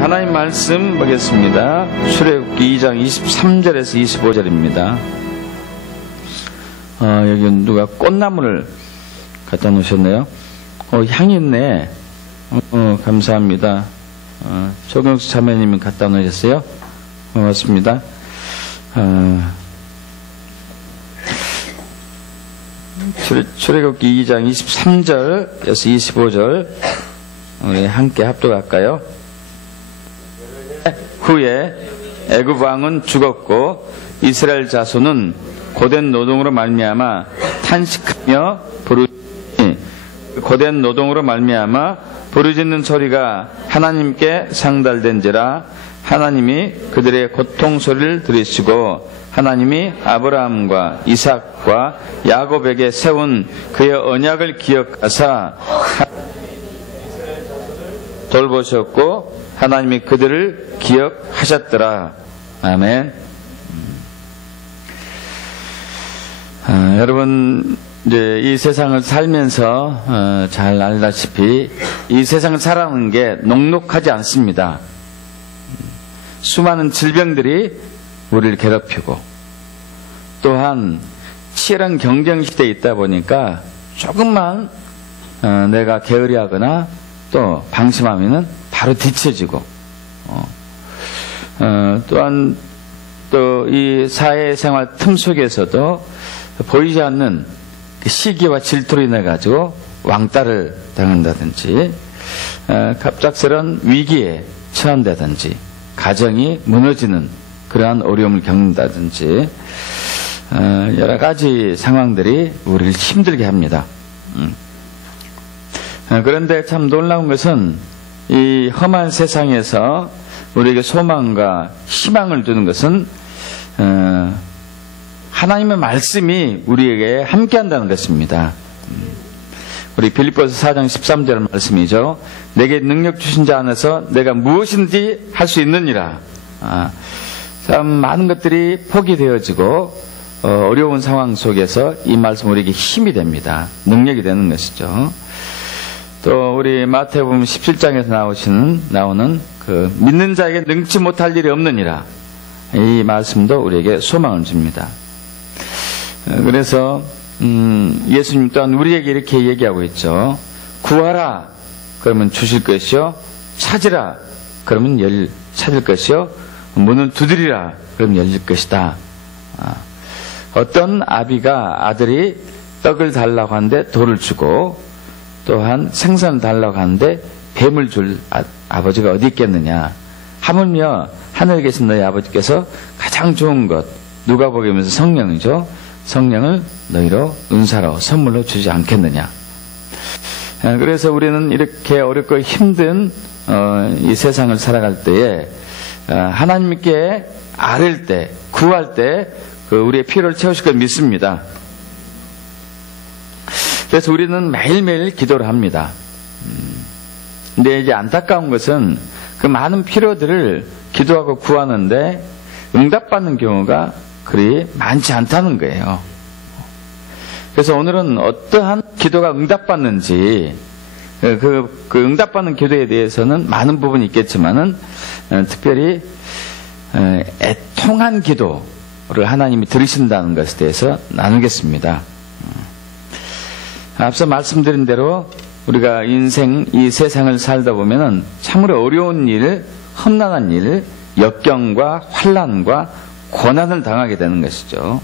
하나님 말씀 보겠습니다. 출애굽기 2장 23절에서 25절입니다. 여기 누가 꽃나무를 갖다 놓으셨네요. 향이 있네. 감사합니다. 조경수 자매님이 갖다 놓으셨어요. 고맙습니다. 출애굽기 2장 23절에서 25절 우리 함께 합독할까요? 후에 애굽 왕은 죽었고 이스라엘 자손은 고된 노동으로 말미암아 탄식하며 고된 노동으로 말미암아 부르짖는 소리가 하나님께 상달된지라. 하나님이 그들의 고통 소리를 들으시고 하나님이 아브라함과 이삭과 야곱에게 세운 그의 언약을 기억하사 돌보셨고 하나님이 그들을 기억하셨더라. 아멘. 여러분 이제 이 세상을 살면서 잘 알다시피 이 세상을 살아가는 게 녹록하지 않습니다. 수많은 질병들이 우리를 괴롭히고 또한 치열한 경쟁 시대에 있다 보니까 조금만 내가 게으리하거나 또 방심하면은 바로 뒤처지고 또한 또 이 사회생활 틈 속에서도 보이지 않는 시기와 질투로 인해 가지고 왕따를 당한다든지 갑작스런 위기에 처한다든지 가정이 무너지는 그러한 어려움을 겪는다든지 여러 가지 상황들이 우리를 힘들게 합니다. 그런데 참 놀라운 것은 이 험한 세상에서 우리에게 소망과 희망을 주는 것은 하나님의 말씀이 우리에게 함께한다는 것입니다. 우리 빌립보서 4장 13절 말씀이죠. 내게 능력 주신 자 안에서 내가 무엇인지 할 수 있느니라. 참 많은 것들이 포기되어지고 어려운 상황 속에서 이 말씀 우리에게 힘이 됩니다. 능력이 되는 것이죠. 또 우리 마태복음 17장에서 나오는 그 믿는 자에게 능치 못할 일이 없느니라. 이 말씀도 우리에게 소망을 줍니다. 그래서 예수님 또한 우리에게 이렇게 얘기하고 있죠. 구하라 그러면 주실 것이요, 찾으라 그러면 찾을 것이요, 문을 두드리라 그러면 열릴 것이다. 어떤 아비가 아들이 떡을 달라고 하는데 돌을 주고 또한 생선을 달라고 하는데 뱀을 줄 아버지가 어디 있겠느냐. 하물며 하늘에 계신 너희 아버지께서 가장 좋은 것, 누가복음에서 성령이죠. 성령을 너희로 은사로 선물로 주지 않겠느냐. 그래서 우리는 이렇게 어렵고 힘든 이 세상을 살아갈 때에 하나님께 아뢰일 때, 구할 때 우리의 필요를 채우실 걸 믿습니다. 그래서 우리는 매일매일 기도를 합니다. 근데 이제 안타까운 것은 그 많은 필요들을 기도하고 구하는데 응답받는 경우가 그리 많지 않다는 거예요. 그래서 오늘은 어떠한 기도가 응답받는지 그 응답받는 기도에 대해서는 많은 부분이 있겠지만은 특별히 애통한 기도를 하나님이 들으신다는 것에 대해서 나누겠습니다. 앞서 말씀드린 대로 우리가 인생 이 세상을 살다 보면은 참으로 어려운 일, 험난한 일, 역경과 환난과 고난을 당하게 되는 것이죠.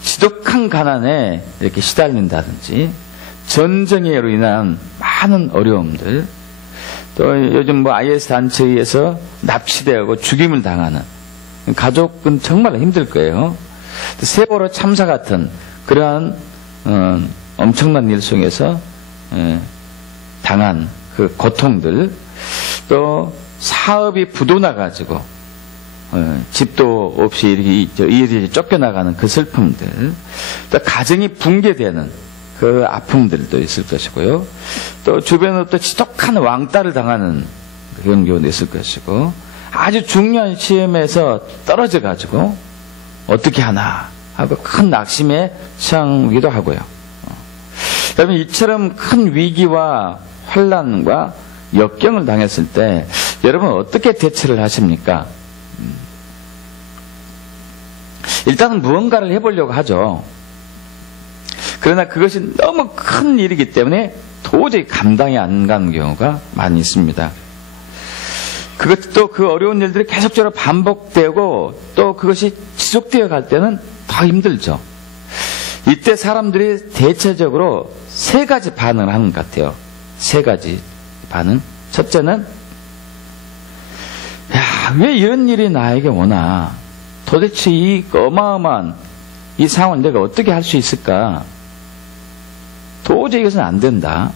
지독한 가난에 이렇게 시달린다든지 전쟁으로 인한 많은 어려움들, 또 요즘 IS 단체에 의해서 납치되고 죽임을 당하는 가족은 정말 힘들 거예요. 세월호 참사 같은 그러한 엄청난 일 속에서 당한 그 고통들, 또 사업이 부도나가지고 집도 없이 이렇게 쫓겨나가는 그 슬픔들, 또 가정이 붕괴되는 그 아픔들도 있을 것이고요. 또 주변으로 또 지독한 왕따를 당하는 그런 경우도 있을 것이고, 아주 중요한 시험에서 떨어져가지고 어떻게 하나 하고 큰 낙심에 처하기도 하고요. 여러분, 이처럼 큰 위기와 환난과 역경을 당했을 때 여러분 어떻게 대처를 하십니까? 일단은 무언가를 해보려고 하죠. 그러나 그것이 너무 큰 일이기 때문에 도저히 감당이 안 가는 경우가 많이 있습니다. 그것도 그 어려운 일들이 계속적으로 반복되고 또 그것이 지속되어 갈 때는 더 힘들죠. 이때 사람들이 대체적으로 세 가지 반응을 하는 것 같아요. 세 가지 반응. 첫째는, 야, 왜 이런 일이 나에게 오나? 도대체 이 어마어마한 이 상황을 내가 어떻게 할 수 있을까? 도저히 이것은 안 된다.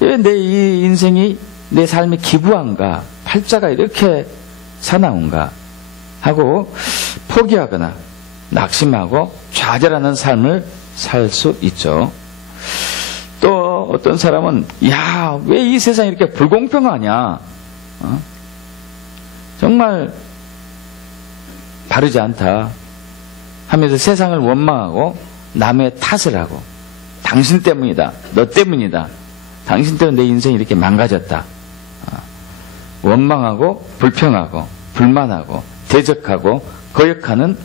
왜 내 이 인생이 내 삶에 기부한가? 팔자가 이렇게 사나운가? 하고 포기하거나 낙심하고 좌절하는 삶을 살 수 있죠. 또 어떤 사람은 야, 왜 이 세상이 이렇게 불공평하냐? 정말 바르지 않다 하면서 세상을 원망하고 남의 탓을 하고 당신 때문이다, 너 때문이다, 당신 때문에 내 인생이 이렇게 망가졌다, 원망하고 불평하고 불만하고 대적하고 거역하는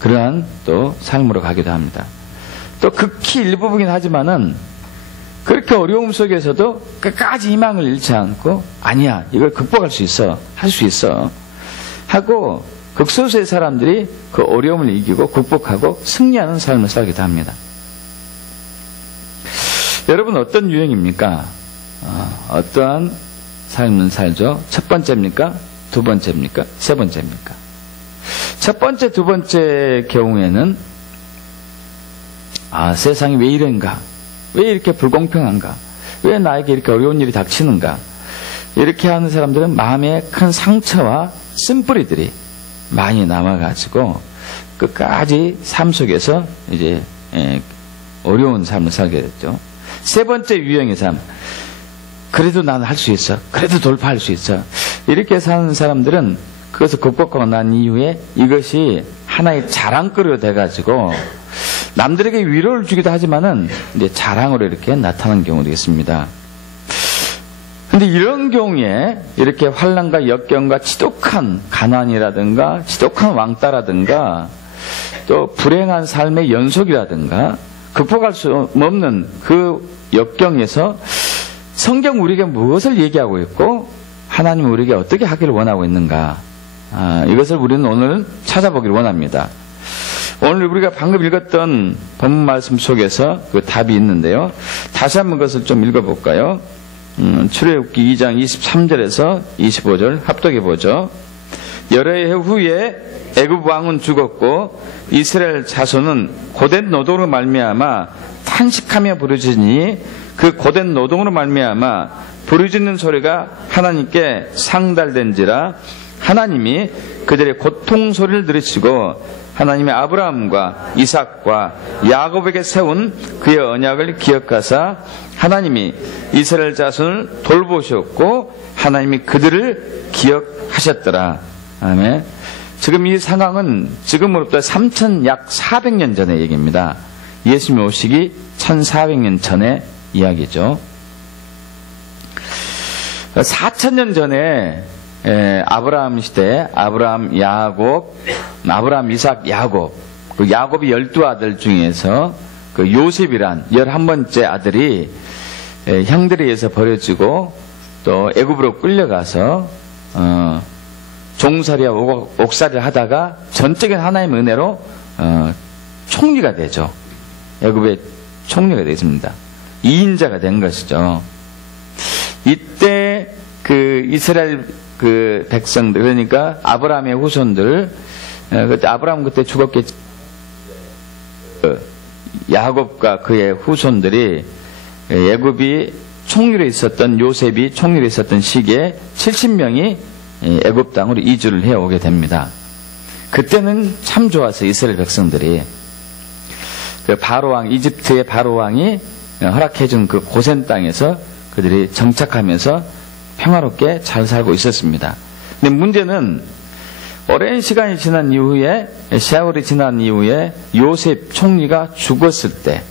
그러한 또 삶으로 가기도 합니다. 또 극히 일부분이긴 하지만은 그렇게 어려움 속에서도 끝까지 희망을 잃지 않고 아니야, 이걸 극복할 수 있어, 할 수 있어 하고 극소수의 사람들이 그 어려움을 이기고 극복하고 승리하는 삶을 살기도 합니다. 여러분 어떤 유형입니까? 어떠한 삶을 살죠? 첫 번째입니까? 두 번째입니까? 세 번째입니까? 첫 번째, 두 번째 경우에는 세상이 왜 이런가? 왜 이렇게 불공평한가? 왜 나에게 이렇게 어려운 일이 닥치는가? 이렇게 하는 사람들은 마음에 큰 상처와 쓴뿌리들이 많이 남아가지고 끝까지 삶 속에서 이제 어려운 삶을 살게 됐죠. 세 번째 유형의 삶, 그래도 나는 할 수 있어, 그래도 돌파할 수 있어, 이렇게 사는 사람들은 그것을 극복하고 난 이후에 이것이 하나의 자랑거리가 돼가지고 남들에게 위로를 주기도 하지만은 이제 자랑으로 이렇게 나타나는 경우도 있습니다. 근데 이런 경우에 이렇게 환난과 역경과 지독한 가난이라든가 지독한 왕따라든가 또 불행한 삶의 연속이라든가 극복할 수 없는 그 역경에서 성경 우리에게 무엇을 얘기하고 있고 하나님 우리에게 어떻게 하기를 원하고 있는가, 이것을 우리는 오늘 찾아보기를 원합니다. 오늘 우리가 방금 읽었던 본문 말씀 속에서 그 답이 있는데요. 다시 한번 그것을 좀 읽어볼까요? 출애굽기 2장 23절에서 25절 합독해 보죠. 여러 해 후에 애굽 왕은 죽었고 이스라엘 자손은 고된 노동으로 말미암아 탄식하며 부르짖으니 그 고된 노동으로 말미암아 부르짖는 소리가 하나님께 상달된지라 하나님이 그들의 고통 소리를 들으시고 하나님의 아브라함과 이삭과 야곱에게 세운 그의 언약을 기억하사 하나님이 이스라엘 자손을 돌보셨고 하나님이 그들을 기억하셨더라. 아멘. 지금 이 상황은 지금으로부터 약 400년 전의 얘기입니다. 예수님이 오시기 1400년 전의 이야기죠. 4000년 전에 아브라함 시대에 아브라함, 이삭, 야곱, 그 야곱이 12아들 중에서 그 요셉이란 11번째 아들이 형들에 의해서 버려지고 또 애굽으로 끌려가서 종살이와 옥살이를 하다가 전적인 하나님의 은혜로 총리가 되죠. 애굽의 총리가 되습니다. 2인자가 된 것이죠. 이때 그 이스라엘 그 백성들, 그러니까 아브라함의 후손들, 그때 아브라함 그때 죽었겠지. 야곱과 그의 후손들이 애굽이 총리로 있었던 요셉이 총리로 있었던 시기에 70명이 애굽 땅으로 이주를 해오게 됩니다. 그때는 참 좋았어요. 이스라엘 백성들이 그 바로왕, 이집트의 바로왕이 허락해준 그 고센 땅에서 그들이 정착하면서 평화롭게 잘 살고 있었습니다. 근데 문제는 오랜 시간이 지난 이후에, 세월이 지난 이후에 요셉 총리가 죽었을 때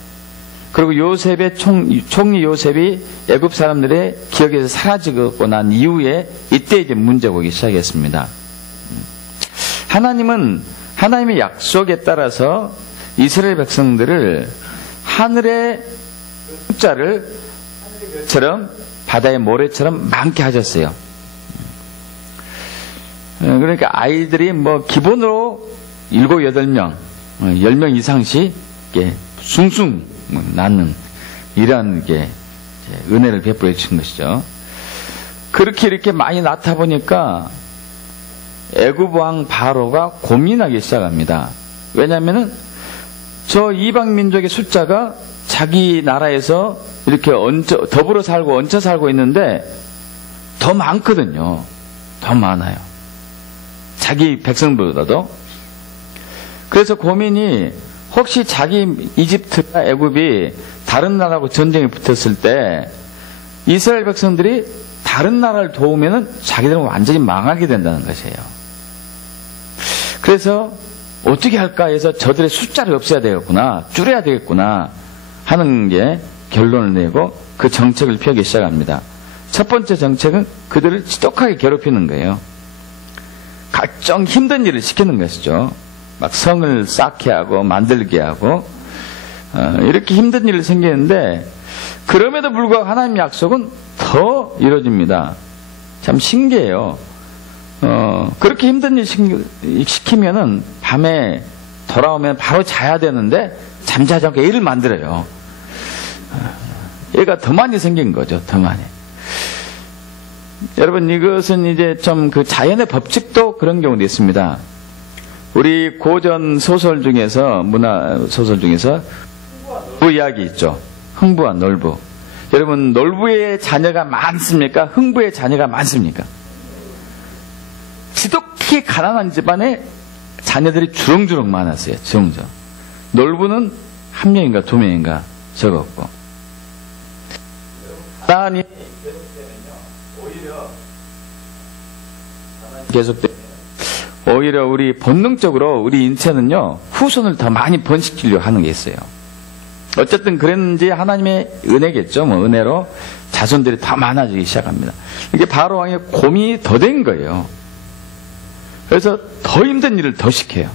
그리고 요셉의 총리 요셉이 애굽 사람들의 기억에서 사라지고 난 이후에 이때 이제 문제가 오기 시작했습니다. 하나님은 하나님의 약속에 따라서 이스라엘 백성들을 하늘의 숫자를 하늘처럼 바다의 모래처럼 많게 하셨어요. 그러니까 아이들이 뭐 기본으로 7, 8명, 10명 이상씩 숭숭 낳는 이러한 게 은혜를 베풀어 주신 것이죠. 그렇게 이렇게 많이 낳다 보니까 애굽 왕 바로가 고민하기 시작합니다. 왜냐하면은 저 이방 민족의 숫자가 자기 나라에서 이렇게 더불어 살고 얹혀 살고 있는데 더 많거든요. 더 많아요. 자기 백성보다도. 그래서 고민이 혹시 자기 이집트나 애굽이 다른 나라하고 전쟁에 붙었을 때 이스라엘 백성들이 다른 나라를 도우면은 자기들은 완전히 망하게 된다는 것이에요. 그래서 어떻게 할까 해서 저들의 숫자를 없애야 되겠구나, 줄여야 되겠구나 하는 게 결론을 내고 그 정책을 펴기 시작합니다. 첫 번째 정책은 그들을 지독하게 괴롭히는 거예요. 각종 힘든 일을 시키는 것이죠. 막 성을 쌓게 하고 만들게 하고 이렇게 힘든 일이 생기는데 그럼에도 불구하고 하나님의 약속은 더 이루어집니다. 참 신기해요. 그렇게 힘든 일 시키면은 밤에 돌아오면 바로 자야 되는데 잠자지 않고 애를 만들어요. 애가 더 많이 생긴 거죠. 더 많이. 여러분 이것은 이제 좀 그 자연의 법칙도 그런 경우도 있습니다. 우리 고전 소설 중에서 문화 소설 중에서 그 이야기 있죠. 흥부와 놀부. 여러분 놀부의 자녀가 많습니까? 흥부의 자녀가 많습니까? 지독히 가난한 집안에 자녀들이 주렁주렁 많았어요. 주렁주렁. 놀부는 1명인가 2명인가 적었고. 가난이 계속되면 오히려 우리 본능적으로 우리 인체는요 후손을 더 많이 번식시키려고 하는 게 있어요. 어쨌든 그랬는지 하나님의 은혜겠죠. 뭐 은혜로 자손들이 더 많아지기 시작합니다. 이게 바로 왕의 고민이 더 된 거예요. 그래서 더 힘든 일을 더 시켜요.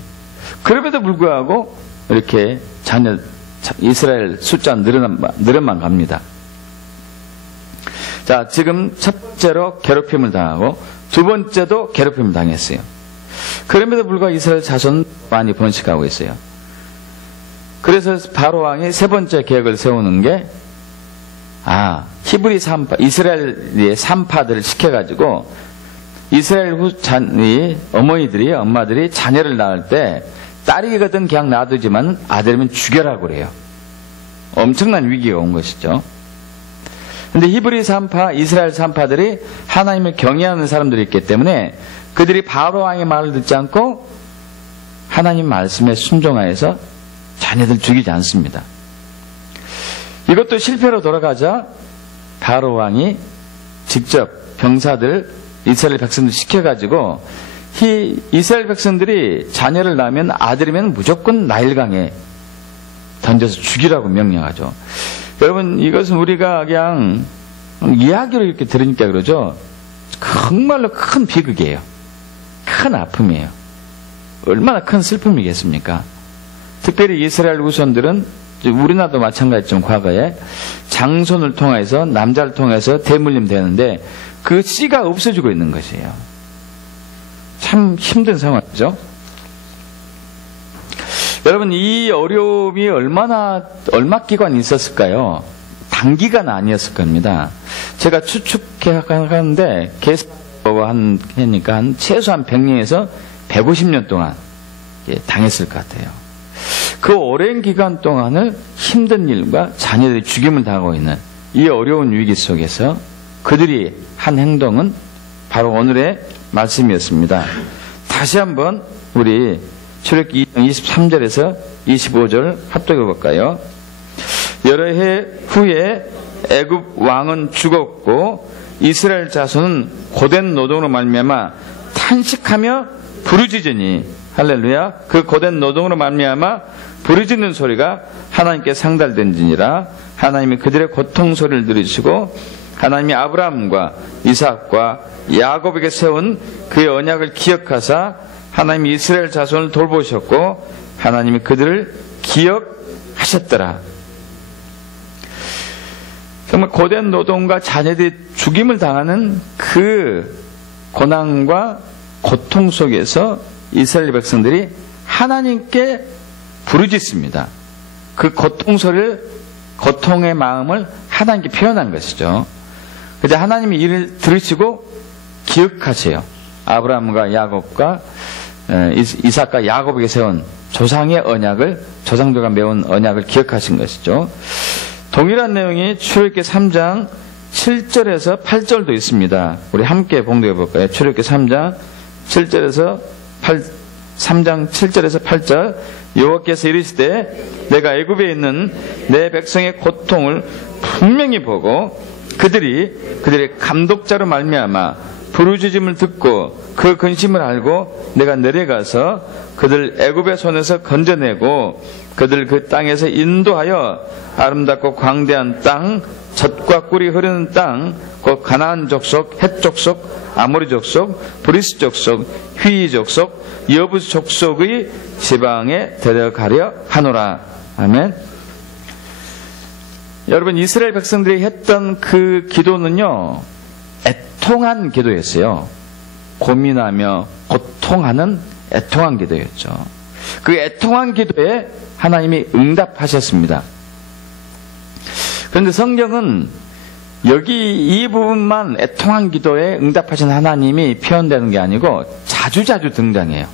그럼에도 불구하고 이렇게 이스라엘 숫자는 늘어만 갑니다. 자, 지금 첫 번째로 괴롭힘을 당하고 두 번째도 괴롭힘을 당했어요. 그럼에도 불구하고 이스라엘 자손 많이 번식하고 있어요. 그래서 바로 왕이 세 번째 계획을 세우는 게 히브리 3파, 이스라엘의 3파들을 시켜가지고 이스라엘 엄마들이 자녀를 낳을 때 딸이거든 그냥 놔두지만 아들이면 죽여라고 그래요. 엄청난 위기가 온 것이죠. 근데 히브리 3파, 이스라엘 3파들이 하나님을 경외하는 사람들이 있기 때문에 그들이 바로 왕의 말을 듣지 않고 하나님 말씀에 순종하여서 자녀들 죽이지 않습니다. 이것도 실패로 돌아가자 바로 왕이 직접 병사들 이스라엘 백성들 시켜가지고 이스라엘 백성들이 자녀를 낳으면 아들이면 무조건 나일강에 던져서 죽이라고 명령하죠. 여러분 이것은 우리가 그냥 이야기로 이렇게 들으니까 그러죠. 정말로 큰 비극이에요. 큰 아픔이에요. 얼마나 큰 슬픔이겠습니까? 특별히 이스라엘 후손들은 우리나라도 마찬가지지만 과거에 장손을 통해서 남자를 통해서 대물림 되는데 그 씨가 없어지고 있는 것이에요. 참 힘든 상황이죠. 여러분 이 어려움이 얼마 기간 있었을까요? 단기간 아니었을 겁니다. 제가 추측하는데 계산하고 하니까 최소한 100년에서 150년 동안 당했을 것 같아요. 그 오랜 기간 동안을 힘든 일과 자녀들이 죽임을 당하고 있는 이 어려운 위기 속에서 그들이 한 행동은 바로 오늘의 말씀이었습니다. 다시 한번 우리 출애굽기 23절에서 25절 합독해 볼까요? 여러 해 후에 애굽 왕은 죽었고 이스라엘 자손은 고된 노동으로 말미암아 탄식하며 부르짖으니 할렐루야. 그 고된 노동으로 말미암아 부르짖는 소리가 하나님께 상달된지니라. 하나님이 그들의 고통 소리를 들으시고 하나님이 아브라함과 이삭과 야곱에게 세운 그의 언약을 기억하사 하나님이 이스라엘 자손을 돌보셨고 하나님이 그들을 기억하셨더라. 정말 고된 노동과 자녀들이 죽임을 당하는 그 고난과 고통 속에서 이스라엘 백성들이 하나님께 부르짖습니다. 그 고통 소리를, 고통의 마음을 하나님께 표현한 것이죠. 그래서 하나님이 이를 들으시고 기억하세요. 아브라함과 야곱과 이삭과 야곱에게 세운 조상의 언약을, 조상들과 메운 언약을 기억하신 것이죠. 동일한 내용이 출애굽기 3장 7절에서 8절도 있습니다. 우리 함께 봉독해 볼까요? 출애굽기 3장 7절에서 8절. 여호와께서 이르시되 내가 애굽에 있는 내 백성의 고통을 분명히 보고 그들의 감독자로 말미암아 부르짖음을 듣고 그 근심을 알고 내가 내려가서 그들 애굽의 손에서 건져내고 그들 그 땅에서 인도하여 아름답고 광대한 땅, 젖과 꿀이 흐르는 땅, 곧 가나안 족속, 헷 족속, 아모리 족속, 브리스 족속, 휘이 족속, 여부스 족속의 지방에 데려가려 하노라. 아멘. 여러분, 이스라엘 백성들이 했던 그 기도는요, 애통한 기도였어요. 고민하며 고통하는 애통한 기도였죠. 그 애통한 기도에 하나님이 응답하셨습니다. 그런데 성경은 여기 이 부분만 애통한 기도에 응답하신 하나님이 표현되는 게 아니고 자주자주 등장해요.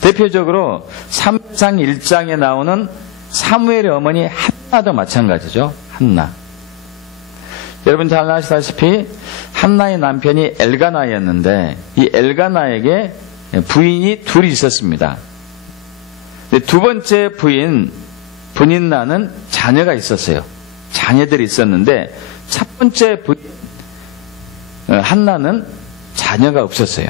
대표적으로 3장 1장에 나오는 사무엘의 어머니 한나도 마찬가지죠. 한나. 여러분 잘 아시다시피 한나의 남편이 엘가나였는데 이 엘가나에게 부인이 둘이 있었습니다. 두 번째 부인 분인나는 자녀가 있었어요. 자녀들이 있었는데 첫 번째 부인 한나는 자녀가 없었어요.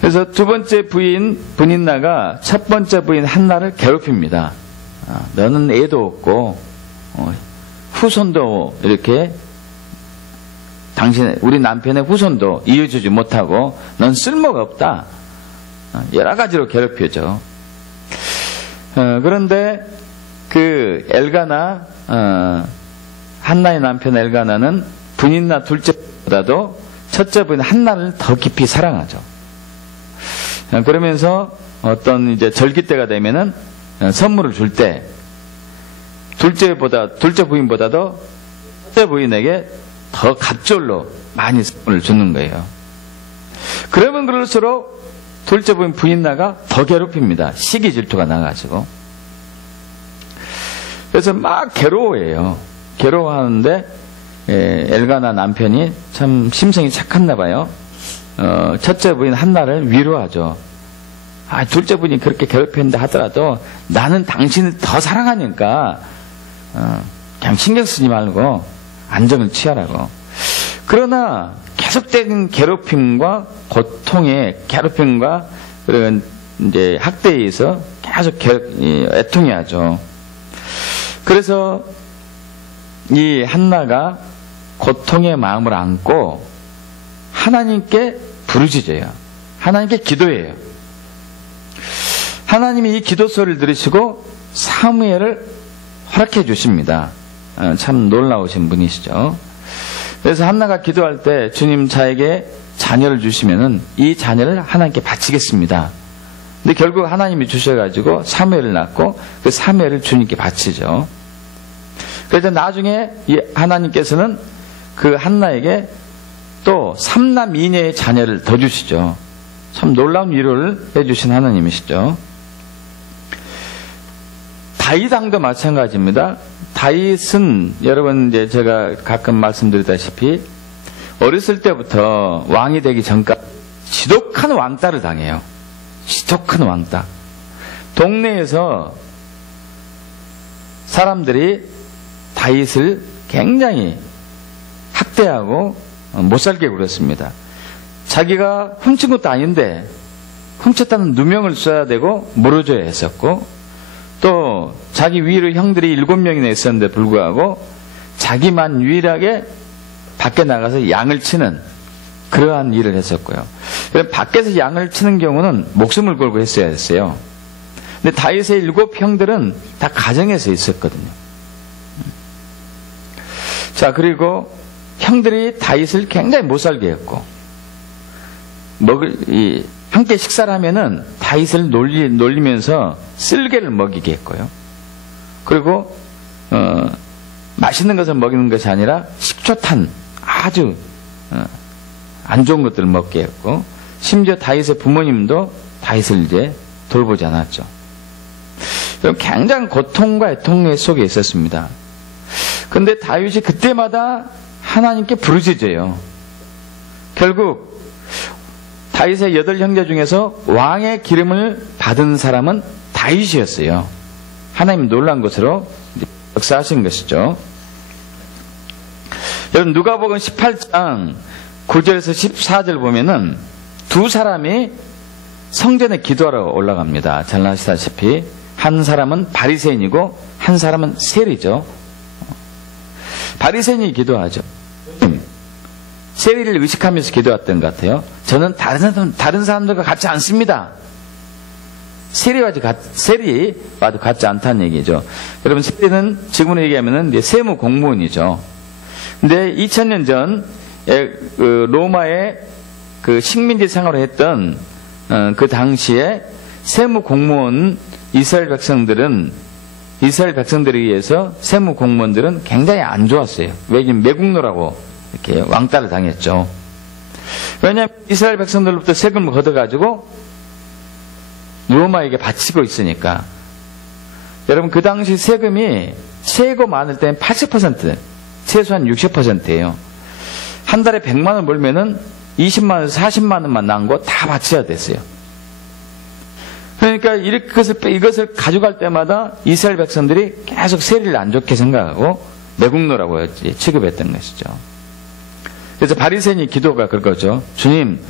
그래서 두 번째 부인 분인나가 첫 번째 부인 한나를 괴롭힙니다. 너는 애도 없고 후손도 이렇게 우리 남편의 후손도 이어주지 못하고 넌 쓸모가 없다. 여러 가지로 괴롭혀죠. 그런데 그 엘가나, 한나의 남편 엘가나는 분인나 둘째보다도 첫째 부인 한나를 더 깊이 사랑하죠. 그러면서 어떤 이제 절기 때가 되면은 선물을 줄 때 둘째 부인보다도 첫째 부인에게 더 갑절로 많이 선물을 주는 거예요. 그러면 그럴수록 둘째 부인 부인나가 더 괴롭힙니다. 시기 질투가 나가지고. 그래서 막 괴로워해요. 괴로워하는데 엘가나 남편이 참 심성이 착했나 봐요. 첫째 부인 한나를 위로하죠. 둘째 부인이 그렇게 괴롭혔는데 하더라도 나는 당신을 더 사랑하니까 그냥 신경 쓰지 말고 안정을 취하라고. 그러나 계속된 괴롭힘과 고통의 괴롭힘과 그런 이제 학대에 의해서 계속 애통해하죠. 그래서 이 한나가 고통의 마음을 안고 하나님께 부르짖어요. 하나님께 기도해요. 하나님이 이 기도 소리를 들으시고 사무엘을 허락해 주십니다. 참 놀라우신 분이시죠. 그래서 한나가 기도할 때 주님 저에게 자녀를 주시면은 이 자녀를 하나님께 바치겠습니다. 근데 결국 하나님이 주셔가지고 사무엘을 낳고 그 사무엘을 주님께 바치죠. 그래서 나중에 이 하나님께서는 그 한나에게 또 3남 2녀의 자녀를 더 주시죠. 참 놀라운 위로를 해주신 하나님이시죠. 다윗 왕도 마찬가지입니다. 다윗은 여러분 이제 제가 가끔 말씀드리다시피 어렸을 때부터 왕이 되기 전까지 지독한 왕따를 당해요. 지독한 왕따. 동네에서 사람들이 다윗을 굉장히 학대하고 못살게 굴었습니다. 자기가 훔친 것도 아닌데 훔쳤다는 누명을 써야 되고 물어줘야 했었고, 또 자기 위로 형들이 7명이나 있었는데 불구하고 자기만 유일하게 밖에 나가서 양을 치는 그러한 일을 했었고요. 밖에서 양을 치는 경우는 목숨을 걸고 했어야 했어요. 근데 다윗의 7 형들은 다 가정에서 있었거든요. 자, 그리고 형들이 다윗을 굉장히 못 살게 했고, 함께 식사를 하면은 다윗을 놀리면서 쓸개를 먹이게 했고요. 그리고 맛있는 것을 먹이는 것이 아니라 식초탄 아주 안 좋은 것들을 먹게 했고, 심지어 다윗의 부모님도 다윗을 이제 돌보지 않았죠. 굉장한 고통과 애통 속에 있었습니다. 그런데 다윗이 그때마다 하나님께 부르짖어요. 결국 다윗의 8 형제 중에서 왕의 기름을 받은 사람은 다윗이었어요. 하나님 놀란 것으로 역사하신 것이죠. 여러분, 누가복음 18장 9절에서 14절 보면은 두 사람이 성전에 기도하러 올라갑니다. 잘 아시다시피 한 사람은 바리새인이고 한 사람은 세리죠. 바리새인이 기도하죠. 세리를 의식하면서 기도했던 것 같아요. 저는 다른 사람들과 같지 않습니다. 세리와도 같지 않다는 얘기죠. 여러분, 세리는 지금으로 얘기하면 이제 세무 공무원이죠. 근데 2000년 전 로마의 그 식민지 생활을 했던 그 당시에 세무 공무원 이스라엘 백성들에 의해서 세무 공무원들은 굉장히 안 좋았어요. 왜냐면 매국노라고 이렇게 왕따를 당했죠. 왜냐하면 이스라엘 백성들로부터 세금을 걷어가지고 로마에게 바치고 있으니까. 여러분, 그 당시 세금이 세고 많을 때는 80%, 최소한 60%예요. 한 달에 100만 원 벌면은 20만 원에서 40만 원만 난 거 다 바쳐야 됐어요. 그러니까 이것을 가져갈 때마다 이스라엘 백성들이 계속 세리를 안 좋게 생각하고 매국노라고 취급했던 것이죠. 그래서 바리새인이 기도가 그거죠. 주님,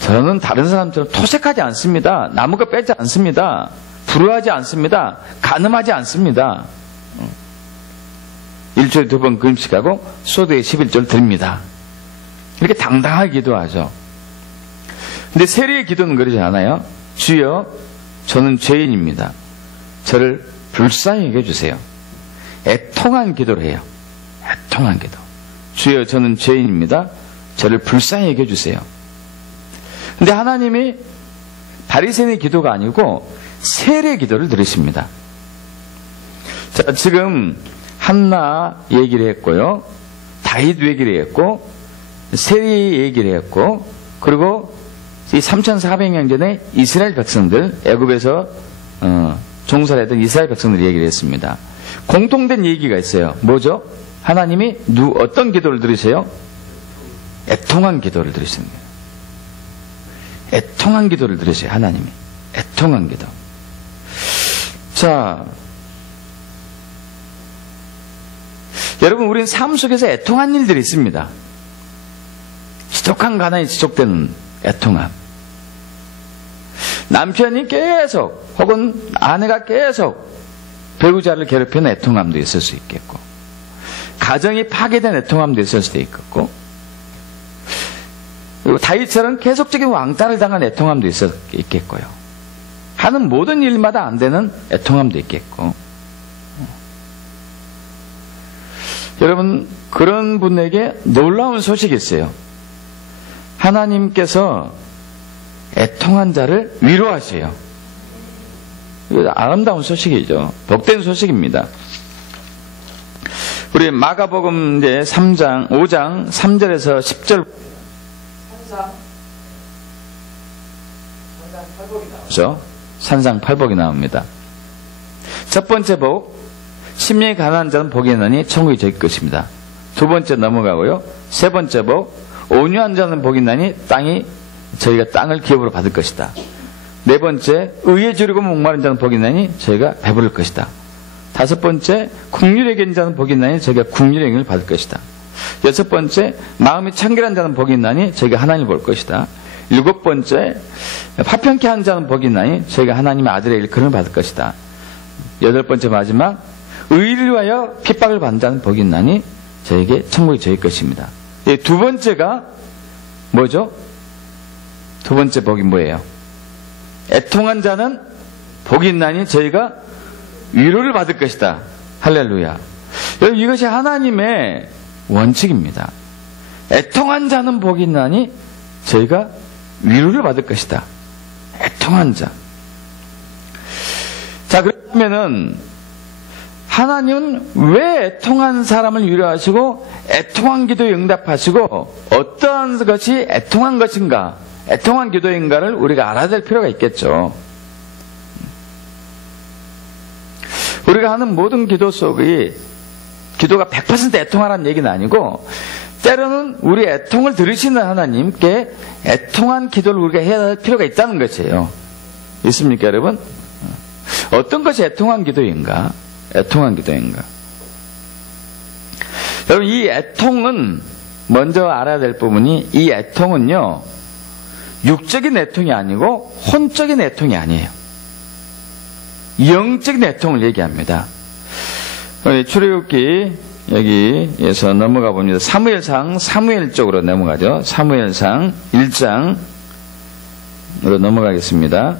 저는 다른 사람처럼 토색하지 않습니다. 남의 거 빼지 않습니다. 불효하지 않습니다. 간음하지 않습니다. 일주일에 2번 금식하고 소득의 11조를 드립니다. 이렇게 당당하게 기도하죠. 근데 세리의 기도는 그러지 않아요. 주여, 저는 죄인입니다. 저를 불쌍히 여겨주세요. 애통한 기도를 해요. 애통한 기도. 주여, 저는 죄인입니다. 저를 불쌍히 여겨주세요. 근데 하나님이 바리새인의 기도가 아니고 세리의 기도를 들으십니다. 자, 지금 한나 얘기를 했고요. 다윗 얘기를 했고, 세리 얘기를 했고, 그리고 이 3400년 전에 이스라엘 백성들, 애굽에서 종살했던 이스라엘 백성들 얘기를 했습니다. 공통된 얘기가 있어요. 뭐죠? 하나님이 어떤 기도를 들으세요? 애통한 기도를 들으십니다. 애통한 기도를 들으세요. 하나님이. 애통한 기도. 자, 여러분, 우리는 삶 속에서 애통한 일들이 있습니다. 지독한 가난이 지속되는 애통함. 남편이 계속 혹은 아내가 계속 배우자를 괴롭히는 애통함도 있을 수 있겠고, 가정이 파괴된 애통함도 있을 수도 있겠고, 그리고 다윗처럼 계속적인 왕따를 당한 애통함도 있겠고요. 하는 모든 일마다 안 되는 애통함도 있겠고. 여러분, 그런 분에게 놀라운 소식이 있어요. 하나님께서 애통한 자를 위로하세요. 아름다운 소식이죠. 복된 소식입니다. 우리 마가복음 이제 5장 3절에서 10절 산상팔복이 나옵니다. 첫 번째 복, 심령이 가난한 자는 복이 있나니 천국이 저희 것입니다. 두 번째 넘어가고요. 세 번째 복, 온유한 자는 복이 있나니 저희가 땅을 기업으로 받을 것이다. 네 번째, 의에 주르고 목마른 자는 복이 있나니 저희가 배부를 것이다. 다섯 번째, 국률에 계신 자는 복이 있나니 저희가 국률의 영을 받을 것이다. 여섯 번째, 마음이 청결한 자는 복이 있나니 저희가 하나님을 볼 것이다. 7번째, 파편케 한 자는 복이 있나니 저희가 하나님의 아들의 일컬음을 받을 것이다. 8번째 마지막, 의를 위하여 핍박을 받는 자는 복이 있나니 저에게 천국이 저희 것입니다. 두 번째가 뭐죠? 두 번째 복이 뭐예요? 애통한 자는 복이 있나니 저희가 위로를 받을 것이다. 할렐루야. 여러분, 이것이 하나님의 원칙입니다. 애통한 자는 복이 있나니 저희가 위로를 받을 것이다. 애통한 자. 자, 그러면은 하나님은 왜 애통한 사람을 위로하시고 애통한 기도에 응답하시고 어떠한 것이 애통한 것인가, 애통한 기도인가를 우리가 알아야 될 필요가 있겠죠. 우리가 하는 모든 기도 속의 기도가 100% 애통하라는 얘기는 아니고, 때로는 우리 애통을 들으시는 하나님께 애통한 기도를 우리가 해야 할 필요가 있다는 것이에요. 있습니까, 여러분? 어떤 것이 애통한 기도인가? 애통한 기도인가? 여러분, 이 애통은 먼저 알아야 될 부분이, 이 애통은요, 육적인 애통이 아니고 혼적인 애통이 아니에요. 영적인 애통을 얘기합니다. 출애굽기 여기에서 넘어가 봅니다. 사무엘상, 사무엘 쪽으로 넘어가죠. 사무엘상 1장으로 넘어가겠습니다.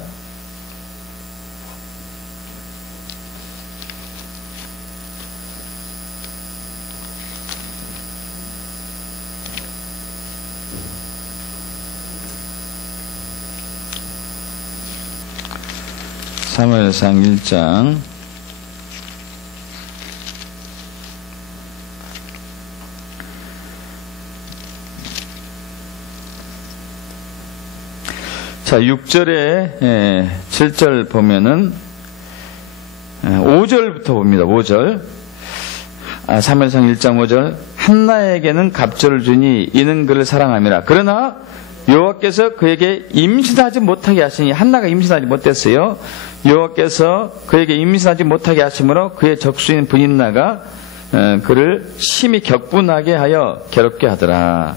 사무엘상 1장 자, 6절에 7절 보면은 5절부터 봅니다. 5절. 사무엘상 1장 5절. 한나에게는 갑절을 주니 이는 그를 사랑함이라. 그러나 여호와께서 그에게 임신하지 못하게 하시니, 한나가 임신하지 못했어요. 여호와께서 그에게 임신하지 못하게 하심으로 그의 적수인 브닛나가 그를 심히 격분하게 하여 괴롭게 하더라.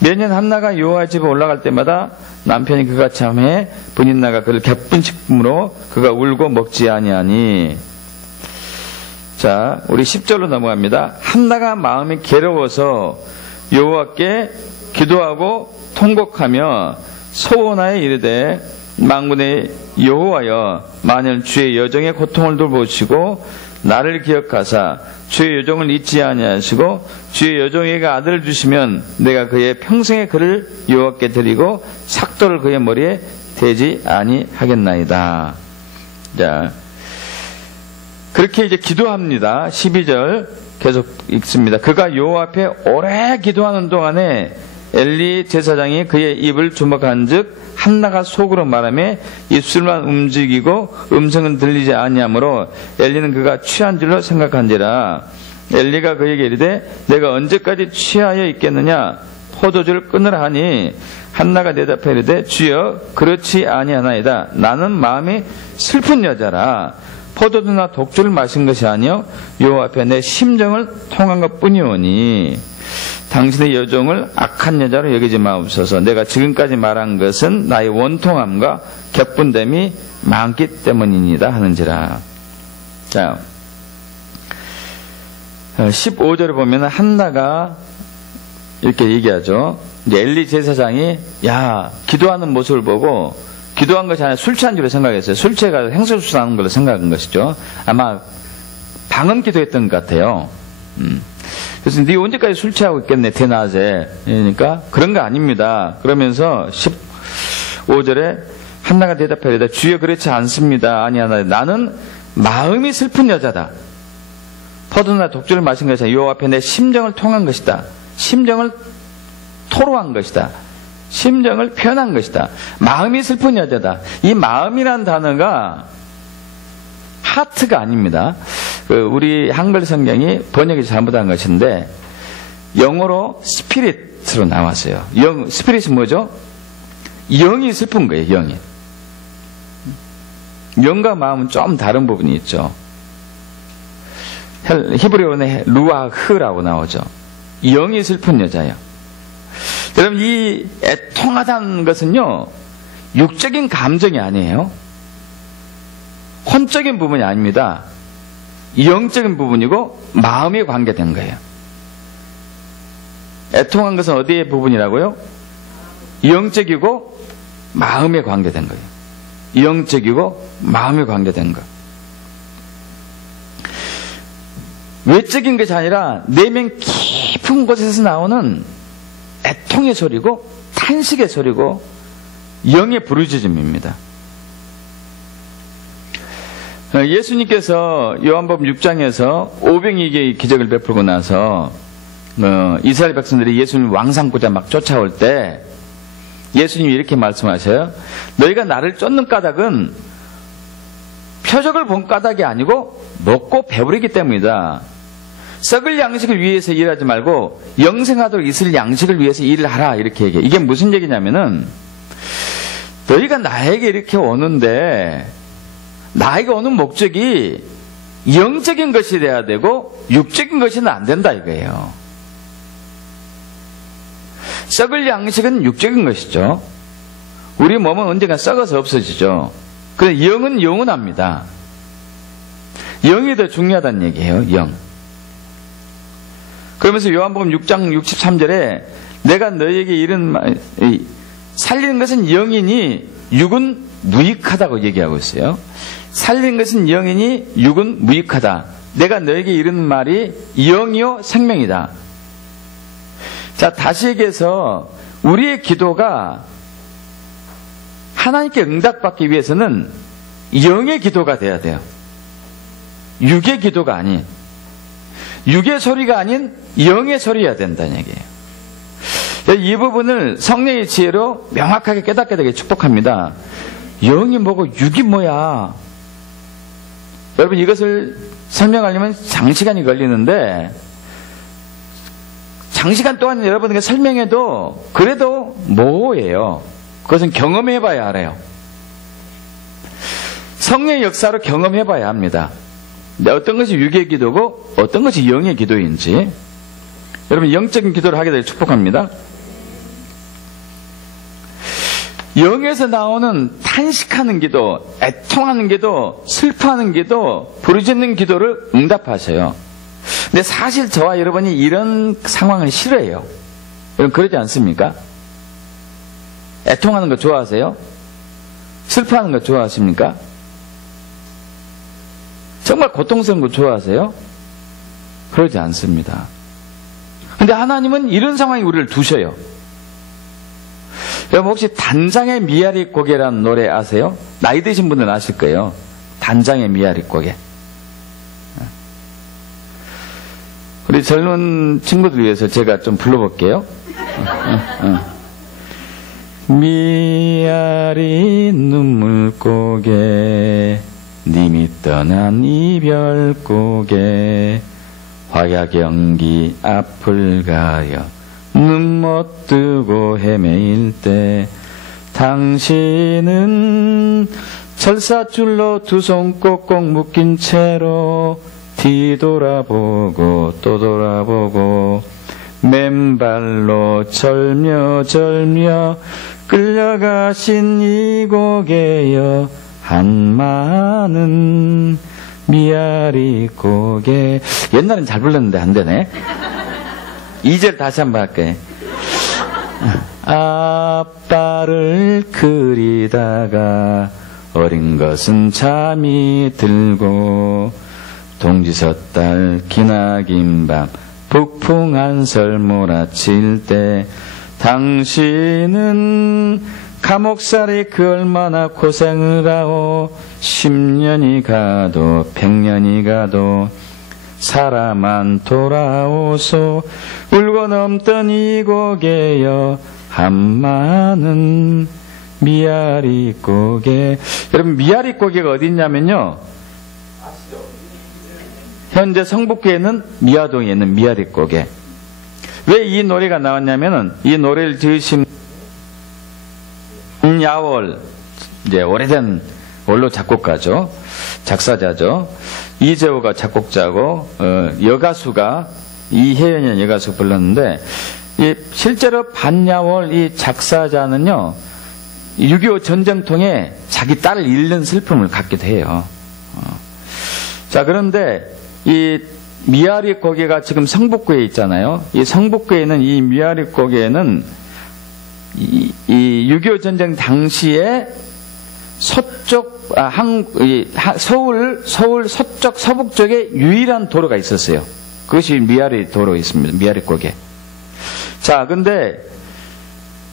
매년 한나가 여호와 집에 올라갈 때마다 남편이 그같이 하매 브닛나가 그를 격분시킴으로 그가 울고 먹지 아니하니. 자, 우리 10절로 넘어갑니다. 한나가 마음이 괴로워서 여호와께 기도하고 통곡하며 소원하여 이르되, 만군의 여호와여, 만일 주의 여종의 고통을 돌보시고 나를 기억하사 주의 여종을 잊지 아니하시고 주의 여종에게 아들을 주시면 내가 그의 평생의 그를 여호와께 드리고 삭도를 그의 머리에 대지 아니하겠나이다. 자, 그렇게 이제 기도합니다. 12절 계속 읽습니다. 그가 여호와 앞에 오래 기도하는 동안에 엘리 제사장이 그의 입을 주목한 즉 한나가 속으로 말하며 입술만 움직이고 음성은 들리지 아니하므로 엘리는 그가 취한 줄로 생각한지라. 엘리가 그에게 이르되 내가 언제까지 취하여 있겠느냐, 포도주를 끊으라 하니 한나가 대답해 이르되 주여 그렇지 아니하나이다. 나는 마음이 슬픈 여자라. 포도주나 독주를 마신 것이 아니요 여호와 앞에 내 심정을 통한 것뿐이오니 당신의 여종을 악한 여자로 여기지 마옵소서. 내가 지금까지 말한 것은 나의 원통함과 격분됨이 많기 때문이니다 하는지라. 자, 15절을 보면 한나가 이렇게 얘기하죠. 이제 엘리 제사장이 기도하는 모습을 보고, 기도한 것이 아니라 술 취한 줄로 생각했어요. 술 취해가 행설수상한 걸로 생각한 것이죠. 아마 방언 기도했던 것 같아요. 그래서 네 언제까지 술 취하고 있겠네, 대낮에. 그러니까 그런 거 아닙니다. 그러면서 15절에 한나가 대답하리다. 주여 그렇지 않습니다. 아니하나 나는 마음이 슬픈 여자다. 포도나 독주를 마신 것이 아니라 여호와 앞에 내 심정을 통한 것이다. 심정을 토로한 것이다. 심정을 표현한 것이다. 마음이 슬픈 여자다. 이 마음이란 단어가 하트가 아닙니다. 우리 한글 성경이 번역이 잘못한 것인데 영어로 스피릿으로 나왔어요. 스피릿이 뭐죠? 영이 슬픈 거예요. 영이. 영과 마음은 좀 다른 부분이 있죠. 히브리어는 루아흐라고 나오죠. 영이 슬픈 여자예요. 여러분, 이 애통하다는 것은요, 육적인 감정이 아니에요. 혼적인 부분이 아닙니다. 영적인 부분이고 마음에 관계된 거예요. 애통한 것은 어디의 부분이라고요? 영적이고 마음에 관계된 거예요. 영적이고 마음에 관계된 거. 외적인 것이 아니라 내면 깊은 곳에서 나오는 애통의 소리고 탄식의 소리고 영의 부르짖음입니다. 예수님께서 요한복음 6장에서 오병이어의 기적을 베풀고 나서 이스라엘 백성들이 예수님 왕삼고자 막 쫓아올 때 예수님이 이렇게 말씀하셔요. 너희가 나를 쫓는 까닭은 표적을 본 까닭이 아니고 먹고 배부르기 때문이다. 썩을 양식을 위해서 일하지 말고 영생하도록 있을 양식을 위해서 일을 하라, 이렇게 얘기해요. 이게 무슨 얘기냐면은 너희가 나에게 이렇게 오는데 나에게 오는 목적이 영적인 것이 돼야 되고 육적인 것은 안 된다 이거예요. 썩을 양식은 육적인 것이죠. 우리 몸은 언젠가 썩어서 없어지죠. 그런데 영은 영원합니다. 영이 더 중요하다는 얘기예요. 영. 그러면서 요한복음 6장 63절에 내가 너희에게 이른 말, 살리는 것은 영이니 육은 무익하다고 얘기하고 있어요. 살리는 것은 영이니 육은 무익하다. 내가 너에게 이른 말이 영이요 생명이다. 자, 다시 얘기해서 우리의 기도가 하나님께 응답받기 위해서는 영의 기도가 돼야 돼요. 육의 기도가 아닌, 육의 소리가 아닌 영의 소리여야 된다는 얘기예요. 이 부분을 성령의 지혜로 명확하게 깨닫게 되게 축복합니다. 영이 뭐고 육이 뭐야? 여러분, 이것을 설명하려면 장시간이 걸리는데 장시간 동안 여러분에게 설명해도 그래도 뭐예요? 그것은 경험해봐야 알아요. 성령의 역사로 경험해봐야 합니다. 근데 어떤 것이 육의 기도고 어떤 것이 영의 기도인지 여러분, 영적인 기도를 하게 되길 축복합니다. 영에서 나오는 탄식하는 기도, 애통하는 기도, 슬퍼하는 기도, 부르짖는 기도를 응답하셔요. 근데 사실 저와 여러분이 이런 상황을 싫어해요. 여러분, 그러지 않습니까? 애통하는 거 좋아하세요? 슬퍼하는 거 좋아하십니까? 정말 고통스러운 거 좋아하세요? 그러지 않습니다. 근데 하나님은 이런 상황에 우리를 두셔요. 여러분, 혹시 단장의 미아리 고개라는 노래 아세요? 나이 드신 분들은 아실 거예요. 단장의 미아리 고개. 우리 젊은 친구들 위해서 제가 좀 불러볼게요. 미아리 눈물고개 님이 떠난 이별고개 화야경기 앞을 가여 눈 못 뜨고 헤매일 때 당신은 철사줄로 두 손 꼭꼭 묶인 채로 뒤돌아보고 또 돌아보고 맨발로 절며 끌려가신 이 고개여 한마는 미아리 고개. 옛날엔 잘 불렀는데 안 되네. 2절 다시 한번 할게. 아빠를 그리다가 어린 것은 잠이 들고 동지섣달 기나긴 밤 북풍한 설 몰아칠 때 당신은 감옥살이 그 얼마나 고생을 하오 10년이 가도 100년이 가도 사람만 돌아오소 울고 넘던 이 고개여 한마는 미아리 고개. 여러분, 미아리 고개가 어디 있냐면요, 현재 성북구에는 미아동에 있는 미아리 고개. 왜 이 노래가 나왔냐면은 이 노래를 지으신 야월, 이제 오래된 원로 작곡가죠, 작사자죠. 이재호가 작곡자고 여가수가 이혜연이라는 여가수 불렀는데 실제로 반야월 이 작사자는요, 6.25 전쟁통에 자기 딸을 잃는 슬픔을 갖기도 해요. 자, 그런데 이 미아리 고개가 지금 성북구에 있잖아요. 이 성북구에 있는 이 미아리 고개는 이 6.25 전쟁 당시에 서쪽, 서울 서쪽 서북 쪽에 유일한 도로가 있었어요. 그것이 미아리 도로 있습니다. 미아리 고개. 자, 근데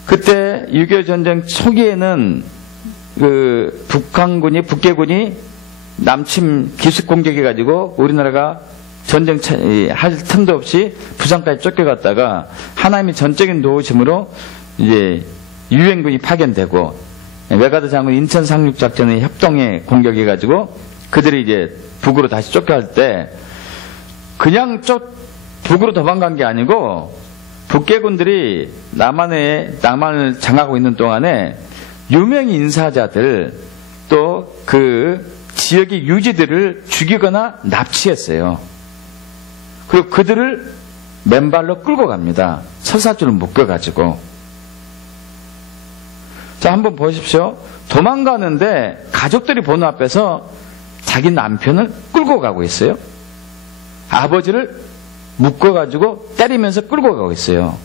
그때 6.25 전쟁 초기에는 그 북계군이 남침 기습 공격해가지고 우리나라가 전쟁 할 틈도 없이 부산까지 쫓겨갔다가 하나님의 전적인 도우심으로 이제 유엔군이 파견되고 외가드 장군 인천 상륙 작전의 협동에 공격해가지고 그들이 이제 북으로 다시 쫓겨갈 때 그냥 북으로 도망간 게 아니고 북계군들이 남한을 장악하고 있는 동안에 유명 인사자들 또 그 지역의 유지들을 죽이거나 납치했어요. 그리고 그들을 맨발로 끌고 갑니다. 설사줄을 묶어가지고. 자, 한번 보십시오. 도망가는데 가족들이 보는 앞에서 자기 남편을 끌고 가고 있어요. 아버지를 묶어가지고 때리면서 끌고 가고 있어요.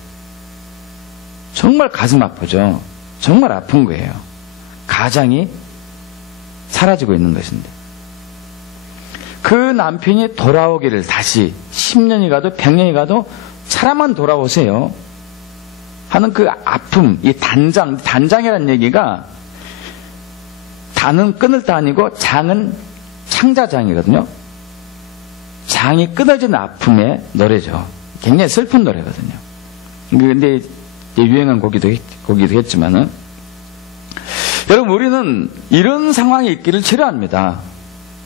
정말 가슴 아프죠. 정말 아픈 거예요. 가장이 사라지고 있는 것인데. 그 남편이 돌아오기를 다시 10년이 가도 100년이 가도 사람만 돌아오세요 하는 그 아픔, 이 단장이라는 얘기가 단은 끊을 다 아니고 장은 창자장이거든요. 장이 끊어진 아픔의 노래죠. 굉장히 슬픈 노래거든요. 근데 유행한 곡이기도 했지만은 여러분, 우리는 이런 상황이 있기를 싫어합니다.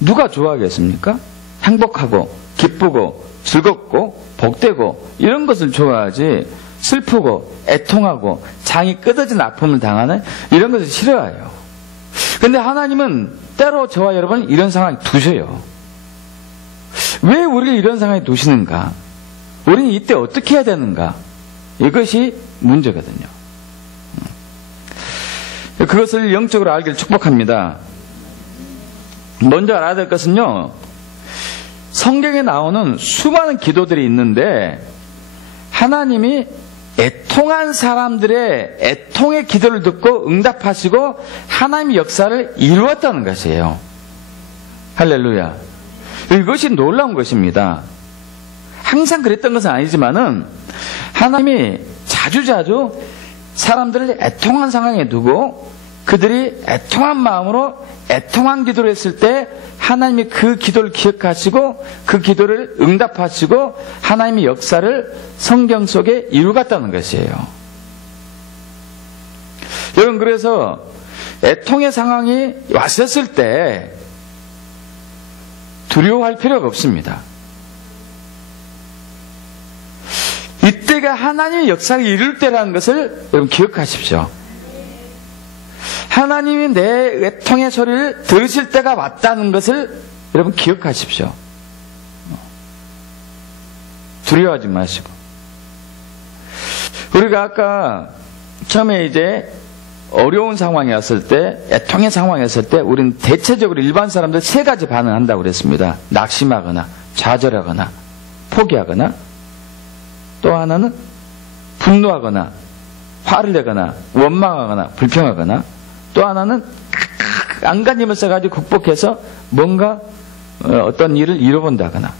누가 좋아하겠습니까? 행복하고 기쁘고 즐겁고 복되고 이런 것을 좋아하지 슬프고 애통하고 장이 끊어진 아픔을 당하는 이런 것을 싫어해요. 그런데 하나님은 때로 저와 여러분 이런 상황에 두셔요. 왜 우리를 이런 상황에 두시는가? 우리는 이때 어떻게 해야 되는가? 이것이 문제거든요. 그것을 영적으로 알기를 축복합니다. 먼저 알아야 될 것은요, 성경에 나오는 수많은 기도들이 있는데 하나님이 애통한 사람들의 애통의 기도를 듣고 응답하시고 하나님의 역사를 이루었다는 것이에요. 할렐루야. 이것이 놀라운 것입니다. 항상 그랬던 것은 아니지만은 하나님이 자주자주 사람들을 애통한 상황에 두고 그들이 애통한 마음으로 애통한 기도를 했을 때 하나님이 그 기도를 기억하시고 그 기도를 응답하시고 하나님의 역사를 성경 속에 이루었다는 것이에요. 여러분, 그래서 애통의 상황이 왔었을 때 두려워할 필요가 없습니다. 이때가 하나님의 역사를 이룰 때라는 것을 여러분 기억하십시오. 하나님이 내 애통의 소리를 들으실 때가 왔다는 것을 여러분 기억하십시오. 두려워하지 마시고. 우리가 아까 처음에 이제 어려운 상황이 왔을 때, 애통의 상황이 왔을 때 우리는 대체적으로 일반 사람들 세 가지 반응을 한다고 그랬습니다. 낙심하거나 좌절하거나 포기하거나 또 하나는 분노하거나 화를 내거나 원망하거나 불평하거나 또 하나는 안간힘을 써가지고 극복해서 뭔가 어떤 일을 이뤄본다거나.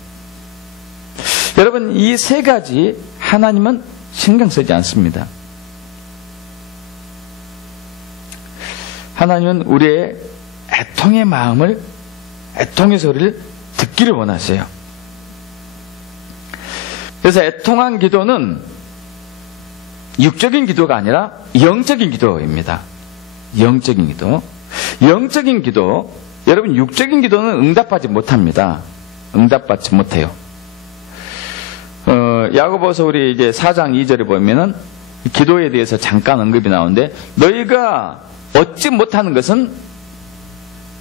여러분, 이 세 가지 하나님은 신경 쓰지 않습니다. 하나님은 우리의 애통의 마음을, 애통의 소리를 듣기를 원하세요. 그래서 애통한 기도는 육적인 기도가 아니라 영적인 기도입니다. 영적인 기도. 영적인 기도, 여러분 육적인 기도는 응답하지 못합니다. 응답받지 못해요. 야고보서 우리 이제 4장 2절에 보면은 기도에 대해서 잠깐 언급이 나오는데 너희가 얻지 못하는 것은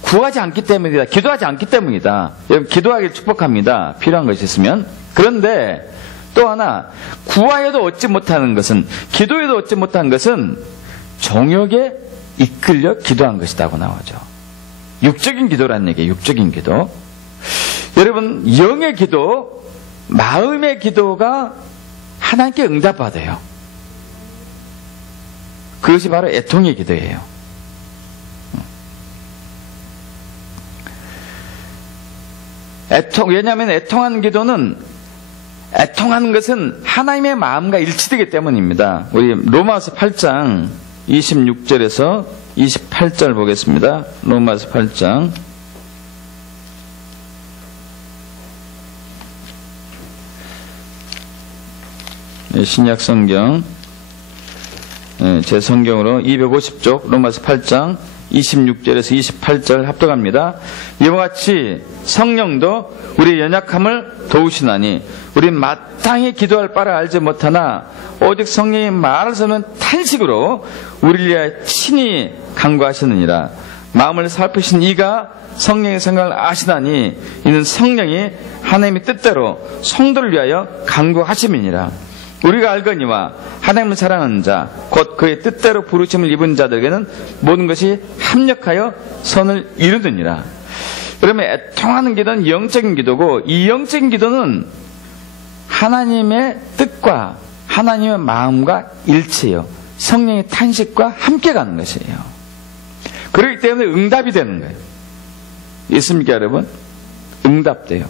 구하지 않기 때문이다. 기도하지 않기 때문이다. 여러분 기도하기를 축복합니다. 필요한 것이 있으면. 그런데 또 하나, 구하여도 얻지 못하는 것은, 기도해도 얻지 못하는 것은 정욕에 이끌려 기도한 것이라고 나오죠. 육적인 기도란 얘기예요. 육적인 기도. 여러분, 영의 기도, 마음의 기도가 하나님께 응답받아요. 그것이 바로 애통의 기도예요. 왜냐하면 애통하는 기도는, 애통하는 것은 하나님의 마음과 일치되기 때문입니다. 우리 로마서 8장 26절에서 28절 보겠습니다. 로마서 8장. 신약 성경, 제 성경으로 250쪽 로마서 8장 26절에서 28절 합독합니다. 이와 같이 성령도 우리 연약함을 도우시나니 우리 마땅히 기도할 바를 알지 못하나 오직 성령이 말을 서는 탄식으로 우리를 위하여 친히 간구하시느니라. 마음을 살피신 이가 성령의 생각을 아시나니 이는 성령이 하나님의 뜻대로 성도를 위하여 간구하심이니라. 우리가 알거니와 하나님을 사랑하는 자 곧 그의 뜻대로 부르심을 입은 자들에게는 모든 것이 합력하여 선을 이루느니라. 그러면 애통하는 기도는 영적인 기도고, 이 영적인 기도는 하나님의 뜻과 하나님의 마음과 일치해요. 성령의 탄식과 함께 가는 것이에요. 그렇기 때문에 응답이 되는 거예요. 있습니까, 여러분? 응답돼요.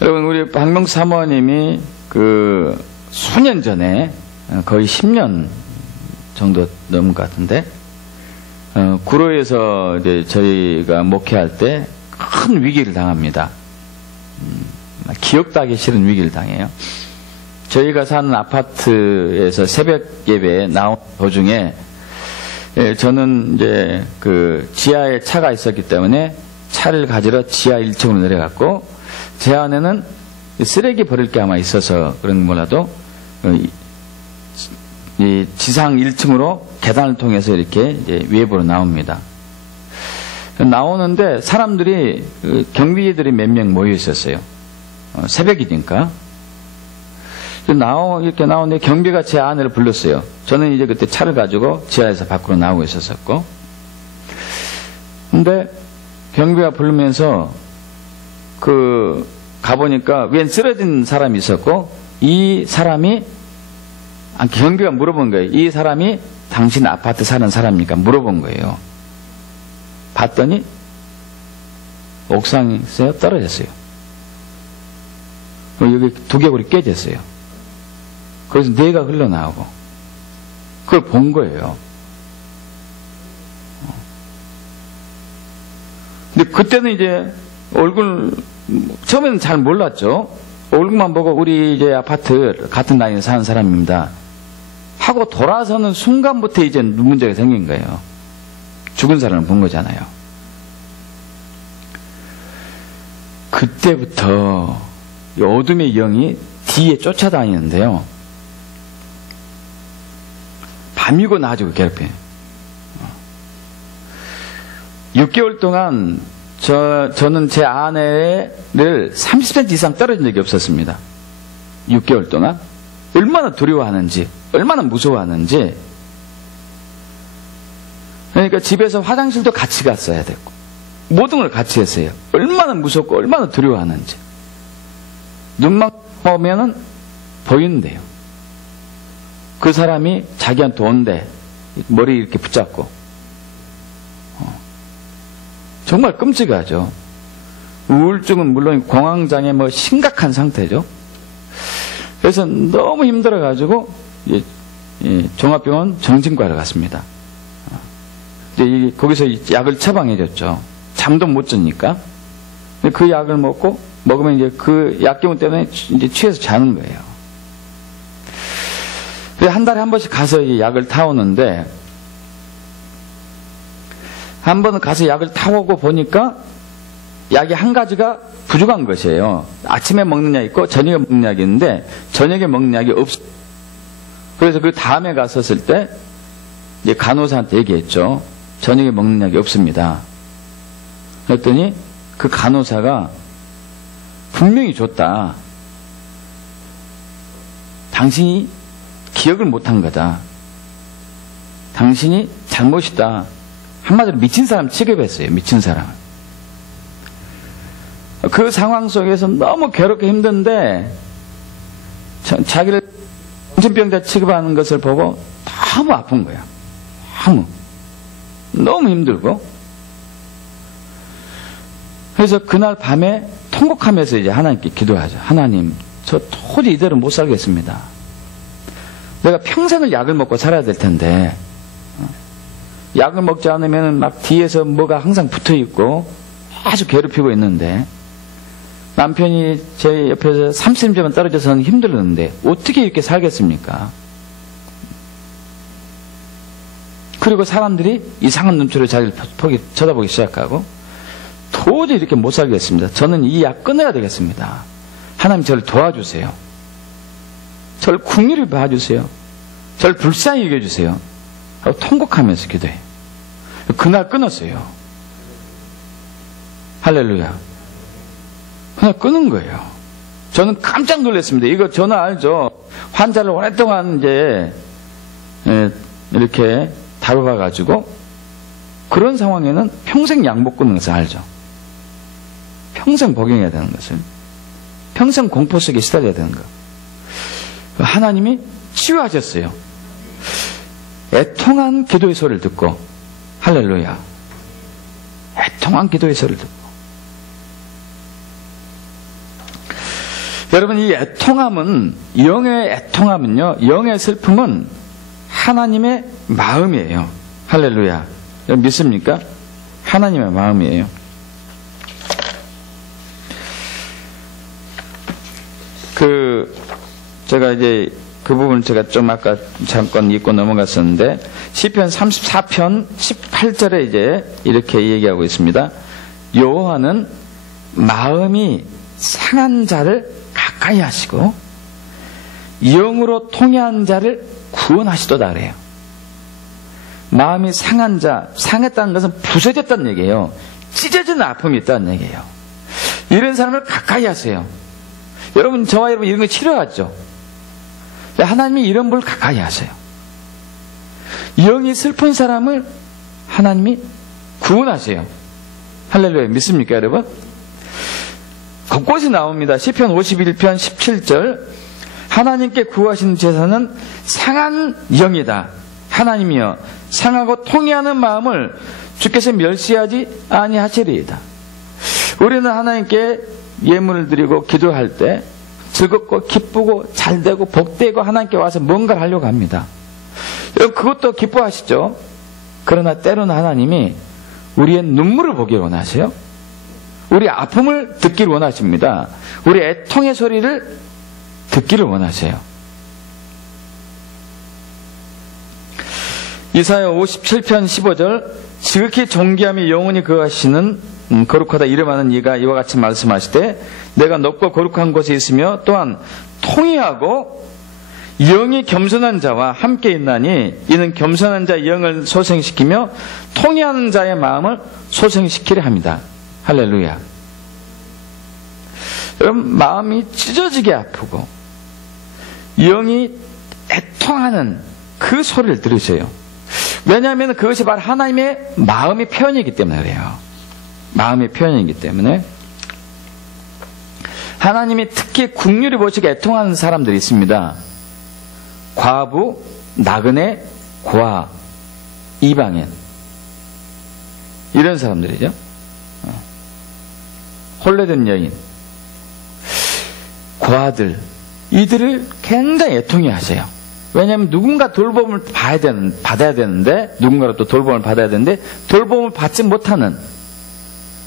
여러분, 우리 박명수 사모님이 수년 전에, 거의 10년 정도 넘은 것 같은데, 구로에서 이제 저희가 목회할 때 큰 위기를 당합니다. 기억도 하기 싫은 위기를 당해요. 저희가 사는 아파트에서 새벽 예배에 나온 도중에, 저는 이제 지하에 차가 있었기 때문에 차를 가지러 지하 1층으로 내려갔고, 제 안에는 쓰레기 버릴 게 아마 있어서 그런 몰라도 이 지상 1층으로 계단을 통해서 이렇게 이제 외부로 나옵니다. 나오는데 사람들이, 경비들이 몇 명 모여 있었어요. 새벽이니까. 이렇게 나오는데 경비가 제 아내를 불렀어요. 저는 이제 그때 차를 가지고 지하에서 밖으로 나오고 있었었고. 근데 경비가 부르면서 가보니까 웬 쓰러진 사람이 있었고, 이 사람이, 경비가 물어본 거예요. 이 사람이 당신 아파트 사는 사람입니까? 물어본 거예요. 봤더니 옥상에서 떨어졌어요. 여기 두개골이 깨졌어요. 그래서 뇌가 흘러나오고, 그걸 본 거예요. 근데 그때는 이제 처음에는 잘 몰랐죠. 얼굴만 보고 우리 이제 아파트 같은 라인에 사는 사람입니다 하고 돌아서는 순간부터 이제 문제가 생긴 거예요. 죽은 사람을 본 거잖아요. 그때부터 이 어둠의 영이 뒤에 쫓아다니는데요. 밤이고 낮이고 괴롭혀요. 6개월 동안 저는 제 아내를 30cm 이상 떨어진 적이 없었습니다. 6개월 동안. 얼마나 두려워하는지, 얼마나 무서워하는지. 그러니까 집에서 화장실도 같이 갔어야 됐고, 모든 걸 같이 했어요. 얼마나 무섭고, 얼마나 두려워하는지. 눈만 보면은 보이는데요. 그 사람이 자기한테 온대. 머리 이렇게 붙잡고. 정말 끔찍하죠. 우울증은 물론 공황장애 심각한 상태죠. 그래서 너무 힘들어가지고 종합병원 정신과를 갔습니다. 거기서 약을 처방해줬죠. 잠도 못 자니까. 그 약을 먹으면 이제 그 약기운 때문에 이제 취해서 자는 거예요. 한 달에 한 번씩 가서 이 약을 타오는데, 한 번은 가서 약을 타오고 보니까 약이 한 가지가 부족한 것이에요. 아침에 먹는 약이 있고 저녁에 먹는 약이 있는데 저녁에 먹는 약이 없어요. 그래서 그 다음에 갔었을 때 이제 간호사한테 얘기했죠. 저녁에 먹는 약이 없습니다. 그랬더니 그 간호사가 분명히 줬다. 당신이 기억을 못한 거다. 당신이 잘못이다. 한마디로 미친 사람 취급했어요. 미친 사람. 그 상황 속에서 너무 괴롭게 힘든데 자기를 정신병자 취급하는 것을 보고 너무 아픈 거야. 너무 힘들고. 그래서 그날 밤에 통곡하면서 이제 하나님께 기도하죠. 하나님, 저 도저히 이대로 못 살겠습니다. 내가 평생을 약을 먹고 살아야 될 텐데 약을 먹지 않으면 막 뒤에서 뭐가 항상 붙어 있고 아주 괴롭히고 있는데 남편이 제 옆에서 30점은 떨어져서는 힘들었는데 어떻게 이렇게 살겠습니까? 그리고 사람들이 이상한 눈초리로 자기를 쳐다보기 시작하고 도저히 이렇게 못 살겠습니다. 저는 이 약 끊어야 되겠습니다. 하나님 저를 도와주세요. 저를 긍휼히 봐주세요. 저를 불쌍히 여겨주세요. 하고 통곡하면서 기도해요. 그날 끊었어요. 할렐루야. 그냥 끊은 거예요. 저는 깜짝 놀랐습니다. 이거 저는 알죠. 환자를 오랫동안 이제 이렇게 다뤄봐가지고 그런 상황에는 평생 약 못 끊는 것을 알죠. 평생 복용해야 되는 것을. 평생 공포 속에 시달려야 되는 거. 하나님이 치유하셨어요. 애통한 기도의 소리를 듣고. 할렐루야. 애통한 기도의 소리를 듣고. 여러분, 이 애통함은, 영의 애통함은요, 영의 슬픔은 하나님의 마음이에요. 할렐루야. 여러분 믿습니까? 하나님의 마음이에요. 제가 이제 그 부분 제가 좀 아까 잠깐 읽고 넘어갔었는데, 시편 34편 18절에 이제 이렇게 얘기하고 있습니다. 여호와는 마음이 상한 자를 가까이 하시고 영으로 통해한 자를 구원하시도다 그래요. 마음이 상한 자, 상했다는 것은 부서졌다는 얘기예요. 찢어지는 아픔이 있다는 얘기예요. 이런 사람을 가까이 하세요. 여러분, 저와 여러분 이런 거 싫어하죠? 하나님이 이런 분을 가까이 하세요. 영이 슬픈 사람을 하나님이 구원하세요. 할렐루야. 믿습니까, 여러분? 곳곳이 나옵니다. 시편 51편 17절. 하나님께 구하시는 제사는 상한 영이다. 하나님이여, 상하고 통해하는 마음을 주께서 멸시하지 아니하시리이다. 우리는 하나님께 예물을 드리고 기도할 때 즐겁고 기쁘고 잘되고 복되고 하나님께 와서 뭔가를 하려고 합니다. 여러분, 그것도 기뻐하시죠? 그러나 때로는 하나님이 우리의 눈물을 보기를 원하세요. 우리 아픔을 듣기를 원하십니다. 우리 애통의 소리를 듣기를 원하세요. 이사야 57편 15절. 지극히 존귀함이 영원히 거하시는 거룩하다 이름하는 이가 이와 같이 말씀하시되, 내가 높고 거룩한 곳에 있으며 또한 통의하고 영이 겸손한 자와 함께 있나니, 이는 겸손한 자의 영을 소생시키며 통의하는 자의 마음을 소생시키려 합니다. 할렐루야. 여러분, 마음이 찢어지게 아프고 영이 애통하는 그 소리를 들으세요. 왜냐하면 그것이 바로 하나님의 마음의 표현이기 때문에 그래요. 마음의 표현이기 때문에. 하나님이 특히 긍휼히 보시고 애통하는 사람들이 있습니다. 과부, 나그네, 고아, 이방인, 이런 사람들이죠. 혼례된 여인, 고아들, 이들을 굉장히 애통해 하세요. 왜냐하면 누군가 돌봄을 받아야 되는데, 누군가로부터 돌봄을 받아야 되는데 돌봄을 받지 못하는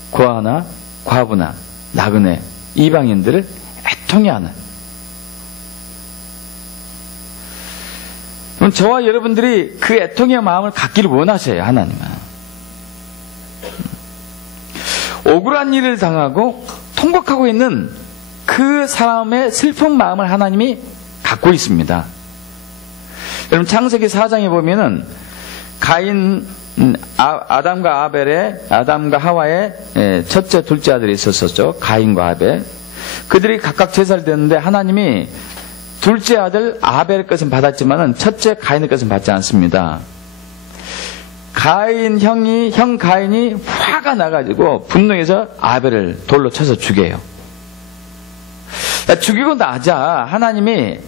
고아나 과부나 나그네, 이방인들을 애통해 하는. 그럼 저와 여러분들이 그 애통의 마음을 갖기를 원하셔요. 하나님은. 억울한 일을 당하고 통곡하고 있는 그 사람의 슬픈 마음을 하나님이 갖고 있습니다. 여러분, 창세기 4장에 보면은 가인, 아담과 하와의 첫째, 둘째 아들이 있었었죠. 가인과 아벨. 그들이 각각 제사를 드렸는데 하나님이 둘째 아들 아벨의 것은 받았지만은 첫째 가인의 것은 받지 않습니다. 형 가인이 화가 나가지고 분노해서 아벨을 돌로 쳐서 죽여요. 죽이고 나자 하나님이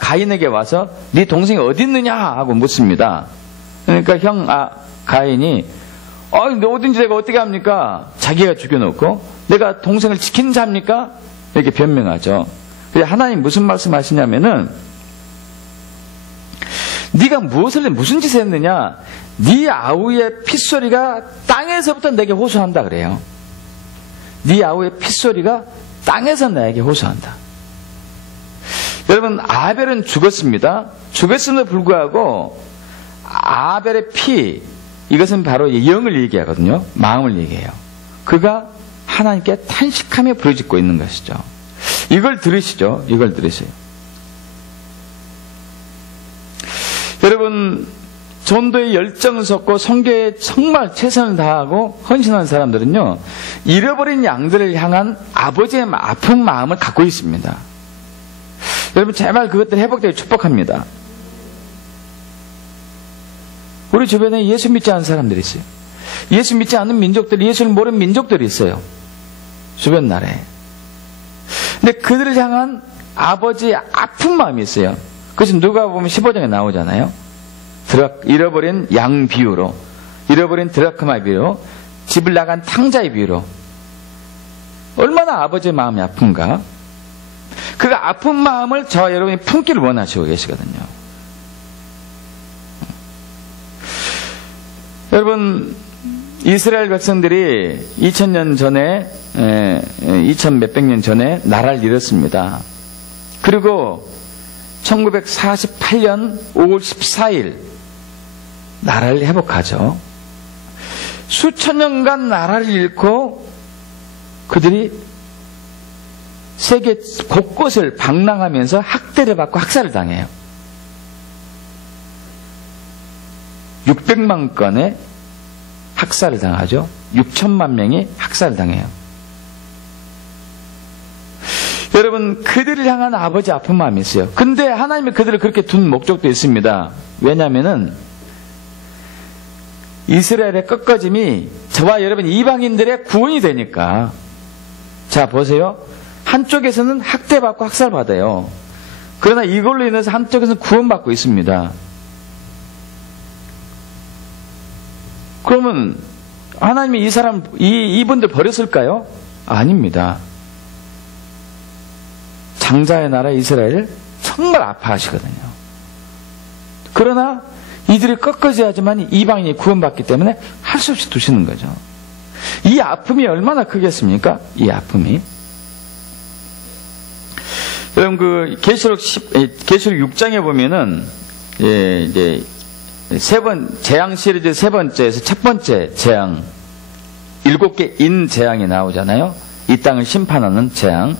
가인에게 와서 네 동생이 어디 있느냐 하고 묻습니다. 그러니까 가인이 너 어딘지 내가 어떻게 합니까? 자기가 죽여놓고 내가 동생을 지키는 자입니까? 이렇게 변명하죠. 하나님 무슨 말씀하시냐면은 네가 무슨 짓을 했느냐? 네 아우의 핏소리가 땅에서부터 내게 호소한다 그래요. 네 아우의 핏소리가 땅에서 나에게 호소한다. 여러분, 아벨은 죽었습니다. 죽었음에도 불구하고 아벨의 피, 이것은 바로 영을 얘기하거든요. 마음을 얘기해요. 그가 하나님께 탄식하며 부르짖고 있는 것이죠. 이걸 들으시죠. 이걸 들으세요. 여러분, 전도에 열정을 쏟고 선교에 정말 최선을 다하고 헌신하는 사람들은요, 잃어버린 양들을 향한 아버지의 아픈 마음을 갖고 있습니다. 여러분, 제발 그것들 회복되게 축복합니다. 우리 주변에 예수 믿지 않는 사람들이 있어요. 예수 믿지 않는 민족들이, 예수를 모르는 민족들이 있어요. 주변 나라에. 근데 그들을 향한 아버지의 아픈 마음이 있어요. 그것은 누가 보면 15장에 나오잖아요. 잃어버린 양 비유로, 잃어버린 드라크마 비유로, 집을 나간 탕자의 비유로. 얼마나 아버지의 마음이 아픈가? 그 아픈 마음을 저와 여러분이 품기를 원하시고 계시거든요. 여러분, 이스라엘 백성들이 2000년 전에, 2000 몇백 년 전에 나라를 잃었습니다. 그리고 1948년 5월 14일 나라를 회복하죠. 수천 년간 나라를 잃고 그들이 세계 곳곳을 방랑하면서 학대를 받고 학살을 당해요. 600만 건의 학살을 당하죠. 6천만 명이 학살을 당해요. 여러분, 그들을 향한 아버지 아픈 마음이 있어요. 근데 하나님이 그들을 그렇게 둔 목적도 있습니다. 왜냐하면은 이스라엘의 꺾어짐이 저와 여러분 이방인들의 구원이 되니까. 자, 보세요. 한쪽에서는 학대받고 학살받아요. 그러나 이걸로 인해서 한쪽에서는 구원받고 있습니다. 그러면 하나님이 이분들 버렸을까요? 아닙니다. 장자의 나라 이스라엘을 정말 아파하시거든요. 그러나 이들이 꺾어져야지만 이방인이 구원받기 때문에 할 수 없이 두시는 거죠. 이 아픔이 얼마나 크겠습니까? 이 아픔이. 여러분, 그 계시록 6장에 보면은 이제 재앙 시리즈 세 번째에서 첫 번째 재앙, 7개 인 재앙이 나오잖아요. 이 땅을 심판하는 재앙.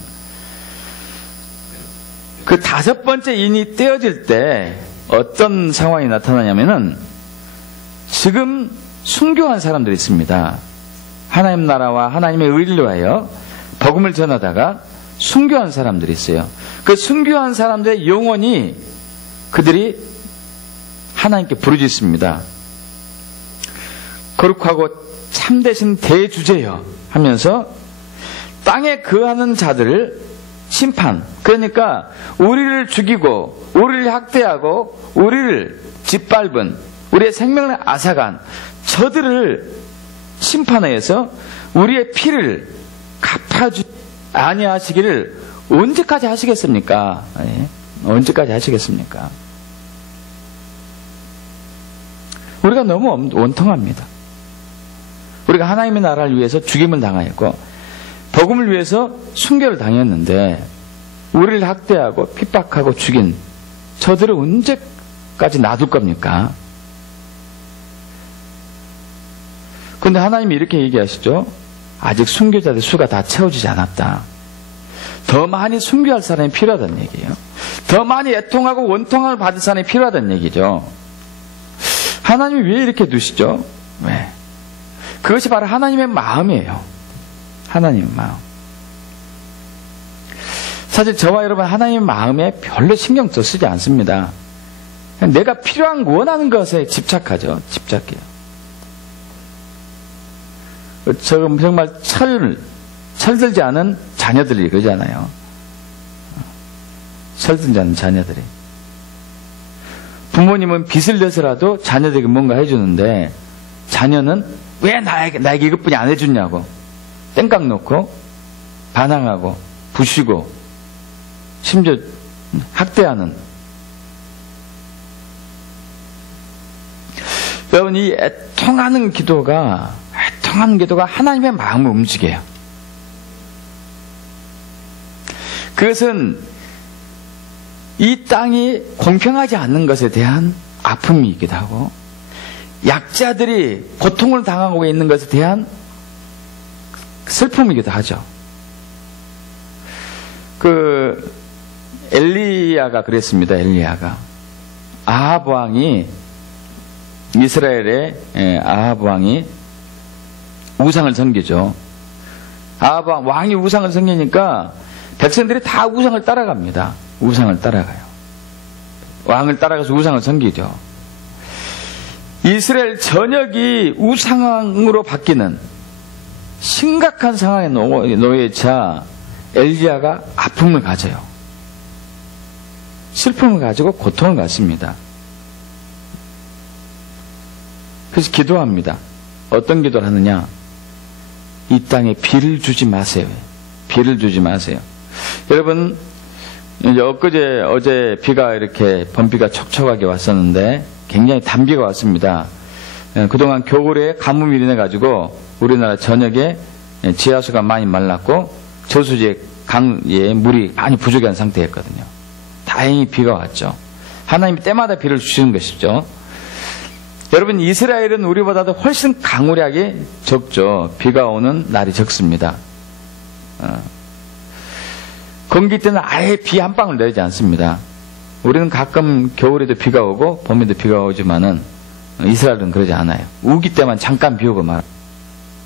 그 5번째 인이 떼어질 때 어떤 상황이 나타나냐면은 지금 순교한 사람들이 있습니다. 하나님 나라와 하나님의 의를 위하여 복음을 전하다가 순교한 사람들이 있어요. 그 순교한 사람들의 영혼이 그들이 하나님께 부르짖습니다. 거룩하고 참되신 대주제여 하면서 땅에 거하는 자들을 심판, 그러니까 우리를 죽이고 우리를 학대하고 우리를 짓밟은 우리의 생명을 앗아간 저들을 심판하여서 우리의 피를 갚아주 아니하시기를 언제까지 하시겠습니까? 언제까지 하시겠습니까? 우리가 너무 원통합니다. 우리가 하나님의 나라를 위해서 죽임을 당하였고 복음을 위해서 순교를 당했는데 우리를 학대하고 핍박하고 죽인 저들을 언제까지 놔둘 겁니까? 그런데 하나님이 이렇게 얘기하시죠. 아직 순교자들 수가 다 채워지지 않았다. 더 많이 순교할 사람이 필요하다는 얘기예요. 더 많이 애통하고 원통함을 받을 사람이 필요하다는 얘기죠. 하나님이 왜 이렇게 두시죠? 왜? 그것이 바로 하나님의 마음이에요. 하나님의 마음. 사실 저와 여러분 하나님의 마음에 별로 신경 쓰지 않습니다. 그냥 내가 필요한 원하는 것에 집착하죠. 집착해요. 정말 철들지 않은 자녀들이 그러잖아요. 철들지 않은 자녀들이. 부모님은 빚을 내서라도 자녀들에게 뭔가 해주는데 자녀는 왜 나에게 이것뿐이 안 해주냐고 땡깡 놓고 반항하고 부시고 심지어 학대하는. 여러분, 이 애통하는 기도가 하나님의 마음을 움직여요. 그것은 이 땅이 공평하지 않는 것에 대한 아픔이기도 하고 약자들이 고통을 당하고 있는 것에 대한 슬픔이기도 하죠. 엘리야가 그랬습니다. 엘리야가 아합 왕이 이스라엘의 아합 왕이 우상을 섬기죠. 아합 왕이 우상을 섬기니까 백성들이 다 우상을 따라갑니다. 우상을 따라가요. 왕을 따라가서 우상을 섬기죠. 이스라엘 전역이 우상으로 바뀌는 심각한 상황에 놓여차 엘리야가 아픔을 가져요. 슬픔을 가지고 고통을 갖습니다. 그래서 기도합니다. 어떤 기도를 하느냐? 이 땅에 비를 주지 마세요. 비를 주지 마세요. 여러분, 이제 어제 비가 이렇게 범비가 촉촉하게 왔었는데 굉장히 단비가 왔습니다. 그동안 겨울에 가뭄이 일어나가지고 우리나라 전역에 지하수가 많이 말랐고 저수지에 강에 물이 많이 부족한 상태였거든요. 다행히 비가 왔죠. 하나님이 때마다 비를 주시는 것이죠. 여러분, 이스라엘은 우리보다도 훨씬 강우량이 적죠. 비가 오는 날이 적습니다. 건기 때는 아예 비 한 방울 내리지 않습니다. 우리는 가끔 겨울에도 비가 오고 봄에도 비가 오지만은 이스라엘은 그러지 않아요. 우기 때만 잠깐 비 오고 말.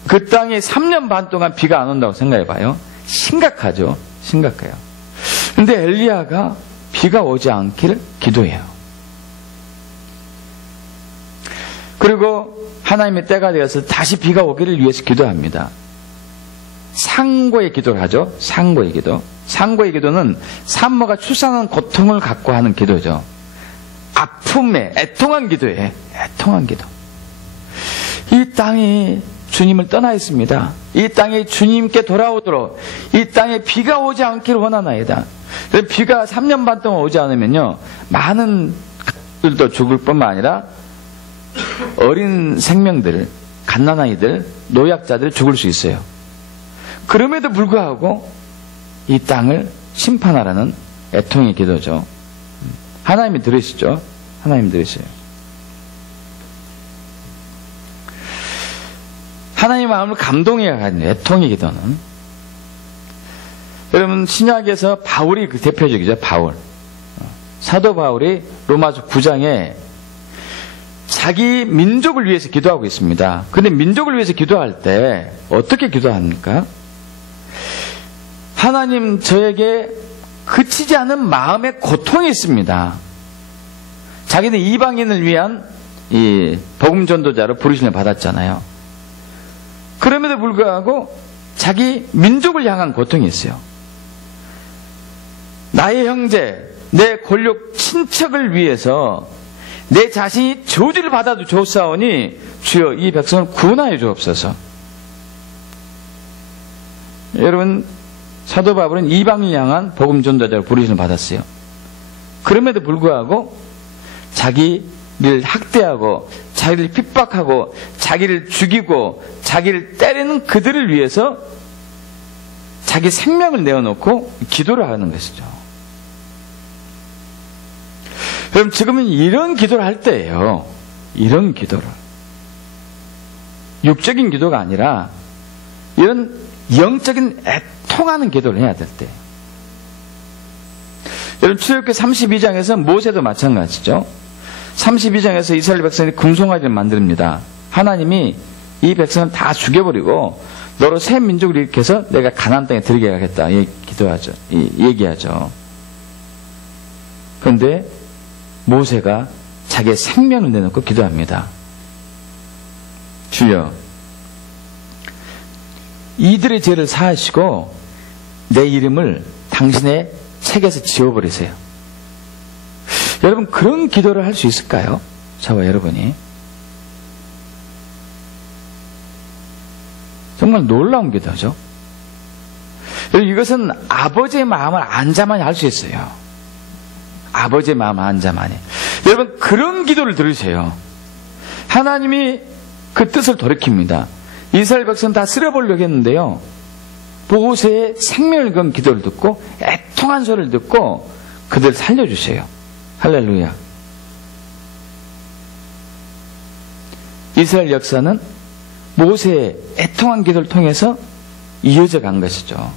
그 땅에 3년 반 동안 비가 안 온다고 생각해 봐요. 심각하죠. 심각해요. 근데 엘리야가 비가 오지 않기를 기도해요. 그리고 하나님의 때가 되어서 다시 비가 오기를 위해서 기도합니다. 상고의 기도를 하죠. 상고의 기도. 상고의 기도는 산모가 출산하는 고통을 갖고 하는 기도죠. 아픔에 애통한 기도예요. 애통한 기도. 이 땅이 주님을 떠나 있습니다. 이 땅이 주님께 돌아오도록 이 땅에 비가 오지 않기를 원하나이다. 비가 3년 반 동안 오지 않으면요, 많은 가족들도 죽을 뿐만 아니라 어린 생명들, 갓난아이들, 노약자들이 죽을 수 있어요. 그럼에도 불구하고 이 땅을 심판하라는 애통의 기도죠. 하나님이 들으시죠? 하나님 들으세요. 하나님의 마음을 감동해야 하는 애통의 기도는, 여러분, 신약에서 바울이 그 대표적이죠. 바울. 사도 바울이 로마서 9장에 자기 민족을 위해서 기도하고 있습니다. 근데 민족을 위해서 기도할 때 어떻게 기도합니까? 하나님, 저에게 그치지 않은 마음의 고통이 있습니다. 자기는 이방인을 위한 이 복음 전도자로 부르심을 받았잖아요. 그럼에도 불구하고 자기 민족을 향한 고통이 있어요. 나의 형제, 내 권력 친척을 위해서 내 자신이 저주를 받아도 좋사오니 주여 이 백성을 구원하여 주옵소서. 여러분, 사도 바울은 이방인을 향한 복음 전도자로 부르심을 받았어요. 그럼에도 불구하고 자기를 학대하고 자기를 핍박하고 자기를 죽이고 자기를 때리는 그들을 위해서 자기 생명을 내어놓고 기도를 하는 것이죠. 그럼 지금은 이런 기도를 할 때예요. 이런 기도를. 육적인 기도가 아니라 이런 영적인 애통하는 기도를 해야 될 때. 여러분, 출애굽기 32장에서 모세도 마찬가지죠. 32장에서 이스라엘 백성이 금송아지를 만듭니다. 하나님이 이 백성을 다 죽여버리고 너로 새 민족을 일으켜서 내가 가나안 땅에 들게 하겠다. 기도하죠. 얘기하죠. 그런데 모세가 자기의 생명을 내놓고 기도합니다. 주여, 이들의 죄를 사하시고 내 이름을 당신의 책에서 지워버리세요. 여러분, 그런 기도를 할 수 있을까요? 저와 여러분이. 정말 놀라운 기도죠. 이것은 아버지의 마음을 안자만이 할 수 있어요. 아버지의 마음을 안자만이. 여러분, 그런 기도를 들으세요. 하나님이 그 뜻을 돌이킵니다. 이스라엘 백성은 다 쓸어버리려고 했는데요. 모세의 생명을 건 기도를 듣고 애통한 소리를 듣고 그들 살려주세요. 할렐루야. 이스라엘 역사는 모세의 애통한 기도를 통해서 이어져 간 것이죠.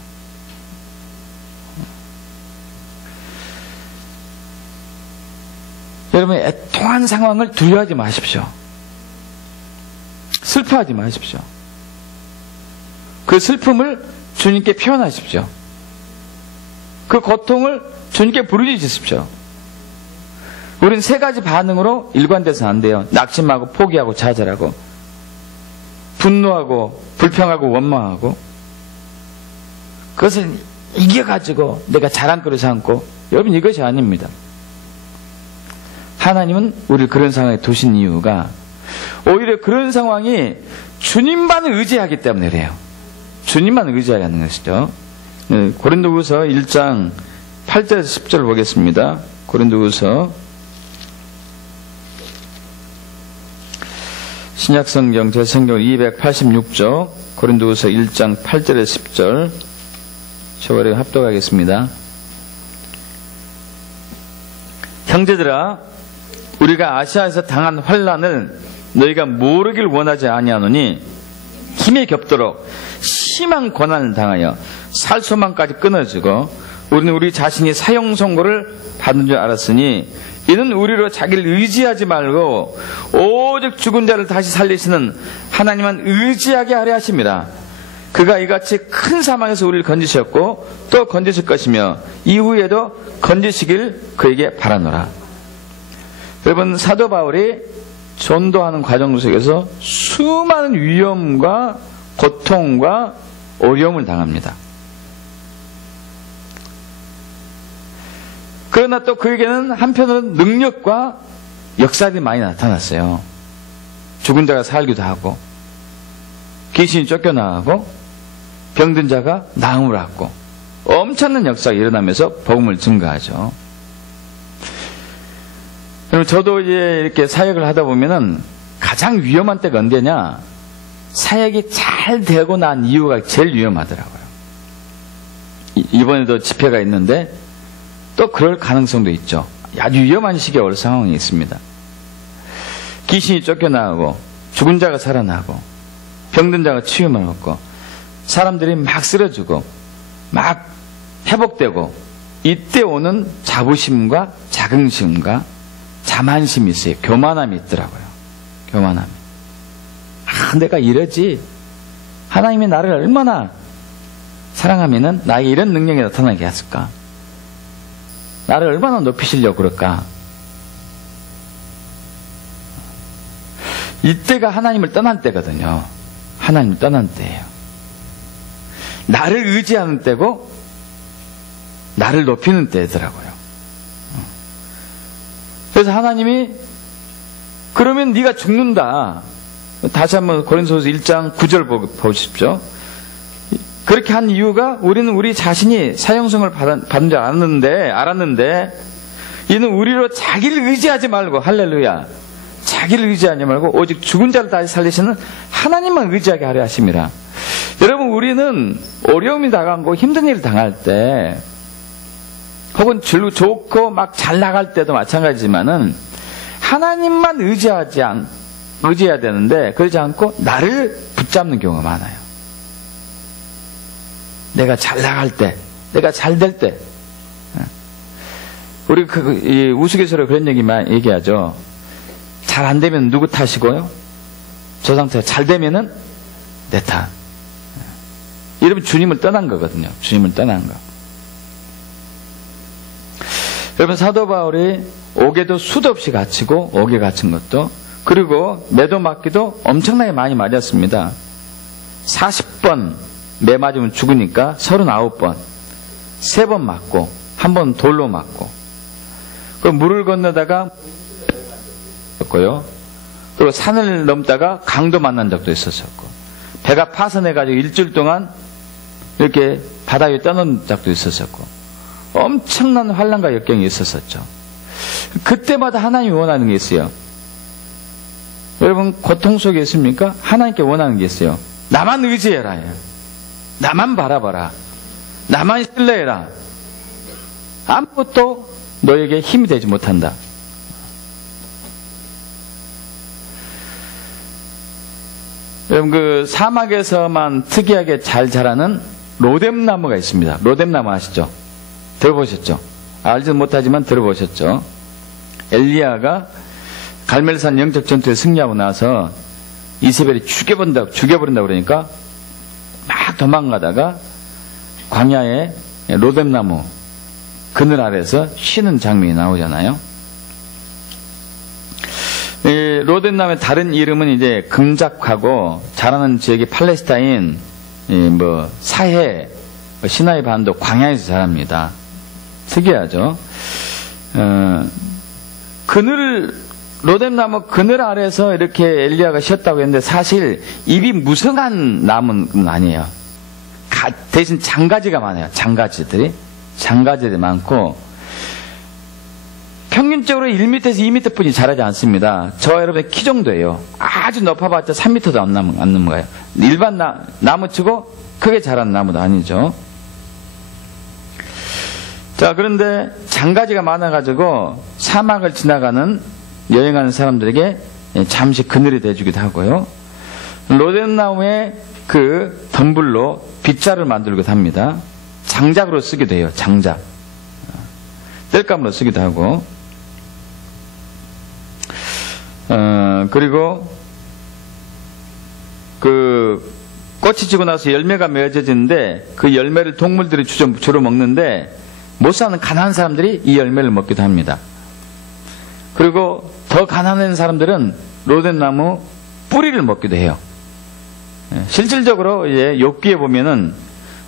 여러분, 애통한 상황을 두려워하지 마십시오. 슬퍼하지 마십시오. 그 슬픔을 주님께 표현하십시오. 그 고통을 주님께 부르짖으십시오. 우리는 세 가지 반응으로 일관돼서는 안 돼요. 낙심하고 포기하고 좌절하고 분노하고 불평하고 원망하고 그것을 이겨가지고 내가 자랑거리 삼고 여러분 이것이 아닙니다. 하나님은 우리를 그런 상황에 두신 이유가 오히려 그런 상황이 주님만을 의지하기 때문에 그래요. 주님만 의지하게 하는 것이죠. 고린도후서 1장 8절에서 10절 보겠습니다. 고린도후서 신약성경 제성경 286조 고린도후서 1장 8절에서 10절 저와 합독하겠습니다. 형제들아, 우리가 아시아에서 당한 환난을 너희가 모르길 원하지 아니하노니 힘이 겹도록 심한 고난을 당하여 살 소망까지 끊어지고 우리는 우리 자신이 사형 선고를 받은 줄 알았으니 이는 우리로 자기를 의지하지 말고 오직 죽은 자를 다시 살리시는 하나님만 의지하게 하려 하십니다. 그가 이같이 큰 사망에서 우리를 건지셨고 또 건지실 것이며 이후에도 건지시길 그에게 바라노라. 여러분, 사도 바울이 전도하는 과정 속에서 수많은 위험과 고통과 어려움을 당합니다. 그러나 또 그에게는 한편으로는 능력과 역사들이 많이 나타났어요. 죽은 자가 살기도 하고 귀신이 쫓겨나가고 병든 자가 나음을 얻고 엄청난 역사가 일어나면서 복음을 증거하죠. 그럼 저도 이제 이렇게 사역을 하다 보면은 가장 위험한 때가 언제냐? 사역이 잘 되고 난 이유가 제일 위험하더라고요. 이번에도 집회가 있는데 또 그럴 가능성도 있죠. 아주 위험한 시기에 올 상황이 있습니다. 귀신이 쫓겨나가고 죽은 자가 살아나고 병든 자가 치유만 얻고 사람들이 막 쓰러지고 막 회복되고 이때 오는 자부심과 자긍심과 자만심이 있어요. 교만함이 있더라고요. 교만함이. 내가 이러지. 하나님이 나를 얼마나 사랑하면은 나에게 이런 능력이 나타나게 했을까? 나를 얼마나 높이시려고 그럴까? 이때가 하나님을 떠난 때거든요. 하나님을 떠난 때예요. 나를 의지하는 때고 나를 높이는 때더라고요. 그래서 하나님이 그러면 네가 죽는다. 다시 한번 고린도후서 1장 9절 보십시오. 그렇게 한 이유가 우리는 우리 자신이 사형성을 받은 줄 알았는데 이는 우리로 자기를 의지하지 말고 할렐루야. 자기를 의지하지 말고 오직 죽은 자를 다시 살리시는 하나님만 의지하게 하려 하십니다. 여러분, 우리는 어려움이 다가오고 힘든 일을 당할 때 혹은 좋고 막 잘 나갈 때도 마찬가지지만은 하나님만 의지해야 되는데 그러지 않고 나를 붙잡는 경우가 많아요. 내가 잘 나갈 때, 내가 잘 될 때. 우리 우스갯소리로 그런 얘기하죠. 잘 안 되면 누구 탓이고요? 저 상태가 잘 되면은 내 탓. 여러분 주님을 떠난 거거든요. 주님을 떠난 거. 여러분 사도 바울이 옥에도 수도 없이 갇히고 옥에 갇힌 것도, 그리고 매도 맞기도 엄청나게 많이 맞았습니다. 40번 매 맞으면 죽으니까 39번 3번 맞고 1번 돌로 맞고, 그 물을 건너다가 였고요. 그리고 산을 넘다가 강도 만난 적도 있었었고, 배가 파선해가지고 일주일 동안 이렇게 바다 위에 떠놓은 적도 있었었고, 엄청난 환난과 역경이 있었었죠. 그때마다 하나님이 원하는 게 있어요. 여러분 고통 속에 있습니까? 하나님께 원하는 게 있어요. 나만 의지해라. 나만 바라봐라. 나만 신뢰해라. 아무것도 너에게 힘이 되지 못한다. 여러분 그 사막에서만 특이하게 잘 자라는 로뎀나무가 있습니다. 로뎀나무 아시죠? 들어보셨죠? 알지는 못하지만 들어보셨죠? 엘리야가 갈멜산 영적 전투에 승리하고 나서 이세벨이 죽여버린다고 그러니까 막 도망가다가 광야에 로뎀나무 그늘 아래서 쉬는 장면이 나오잖아요. 이 로뎀나무의 다른 이름은 이제 금작하고 자라는 지역이 팔레스타인, 사해, 시나이 반도 광야에서 자랍니다. 특이하죠. 로뎀나무 그늘 아래서 이렇게 엘리야가 쉬었다고 했는데 사실 입이 무성한 나무는 아니에요. 대신 장가지가 많아요. 장가지들이 많고, 평균적으로 1m에서 2m 뿐이 자라지 않습니다. 저와 여러분의 키 정도예요. 아주 높아봤자 3m도 안 넘어가요. 일반 나무치고 크게 자란 나무도 아니죠. 자, 그런데 장가지가 많아가지고 사막을 지나가는 여행하는 사람들에게 잠시 그늘이 돼주기도 하고요. 로뎀나무의 그 덤불로 빗자를 만들기도 합니다. 장작으로 쓰기도 해요. 장작. 땔감으로 쓰기도 하고. 그리고 그 꽃이 지고 나서 열매가 맺어지는데 그 열매를 동물들이 주로 먹는데 못 사는 가난한 사람들이 이 열매를 먹기도 합니다. 그리고 더 가난한 사람들은 로뎀나무 뿌리를 먹기도 해요. 실질적으로 이제 욥기에 보면은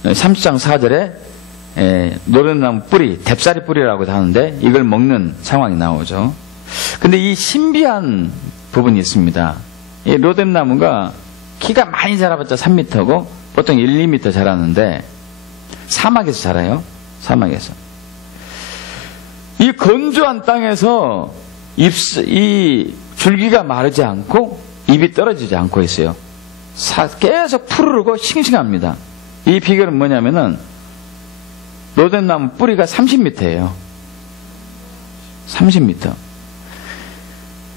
30장 4절에 로뎀나무 뿌리, 뎁사리 뿌리라고 하는데 이걸 먹는 상황이 나오죠. 근데 이 신비한 부분이 있습니다. 이 로뎀나무가 키가 많이 자라봤자 3m고 보통 1, 2m 자라는데 사막에서 자라요. 사막에서. 이 건조한 땅에서 이 줄기가 마르지 않고 잎이 떨어지지 않고 있어요. 계속 푸르르고 싱싱합니다. 이 비결은 뭐냐면은 로뎀나무 뿌리가 30m예요. 30m.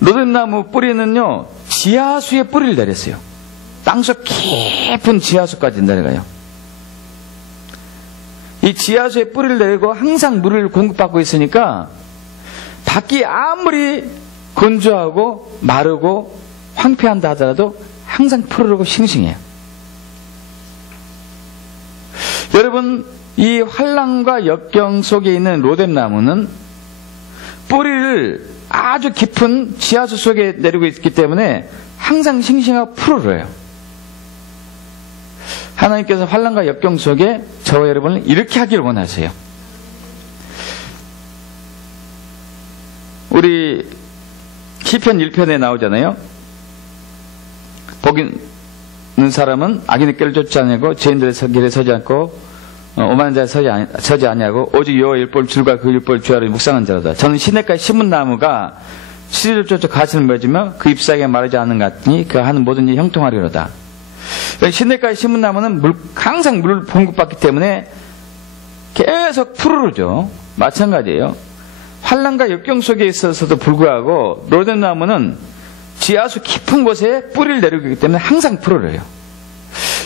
로뎀나무 뿌리는요, 지하수에 뿌리를 내렸어요. 땅속 깊은 지하수까지 내려가요. 이 지하수에 뿌리를 내리고 항상 물을 공급받고 있으니까 밖이 아무리 건조하고 마르고 황폐한다 하더라도 항상 푸르르고 싱싱해요. 여러분, 이 환난과 역경 속에 있는 로뎀나무는 뿌리를 아주 깊은 지하수 속에 내리고 있기 때문에 항상 싱싱하고 푸르러요. 하나님께서 환난과 역경 속에 저와 여러분을 이렇게 하기를 원하세요. 우리 시편 1편에 나오잖아요. 복 있는 사람은 악인의 길을 쫓지 아니하고 죄인들의 길에 서지 않고 오만한 자에 서지 아니하고 오직 여호와의 율법을 줄과 그 율법을 주하러 묵상한 자로다. 저는 시냇가의 신문나무가 시리를 쫓아 가시를 맺으며 그 잎사귀가 마르지 않는 것 같으니 그 하는 모든 일이 형통하리로다. 시냇가의 신문나무는 항상 물을 공급받기 때문에 계속 푸르르죠. 마찬가지예요. 환난과 역경 속에 있어서도 불구하고 로뎀나무는 지하수 깊은 곳에 뿌리를 내리기 때문에 항상 푸르러요.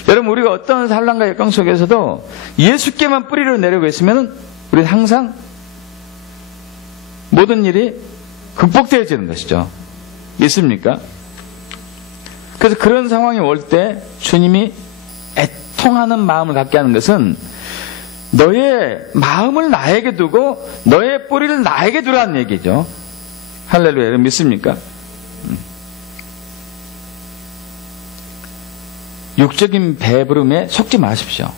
여러분, 우리가 어떤 환난과 역경 속에서도 예수께만 뿌리를 내리고 있으면 우리는 항상 모든 일이 극복되어지는 것이죠. 믿습니까? 그래서 그런 상황이 올 때 주님이 애통하는 마음을 갖게 하는 것은 너의 마음을 나에게 두고 너의 뿌리를 나에게 두라는 얘기죠. 할렐루야. 믿습니까? 육적인 배부름에 속지 마십시오.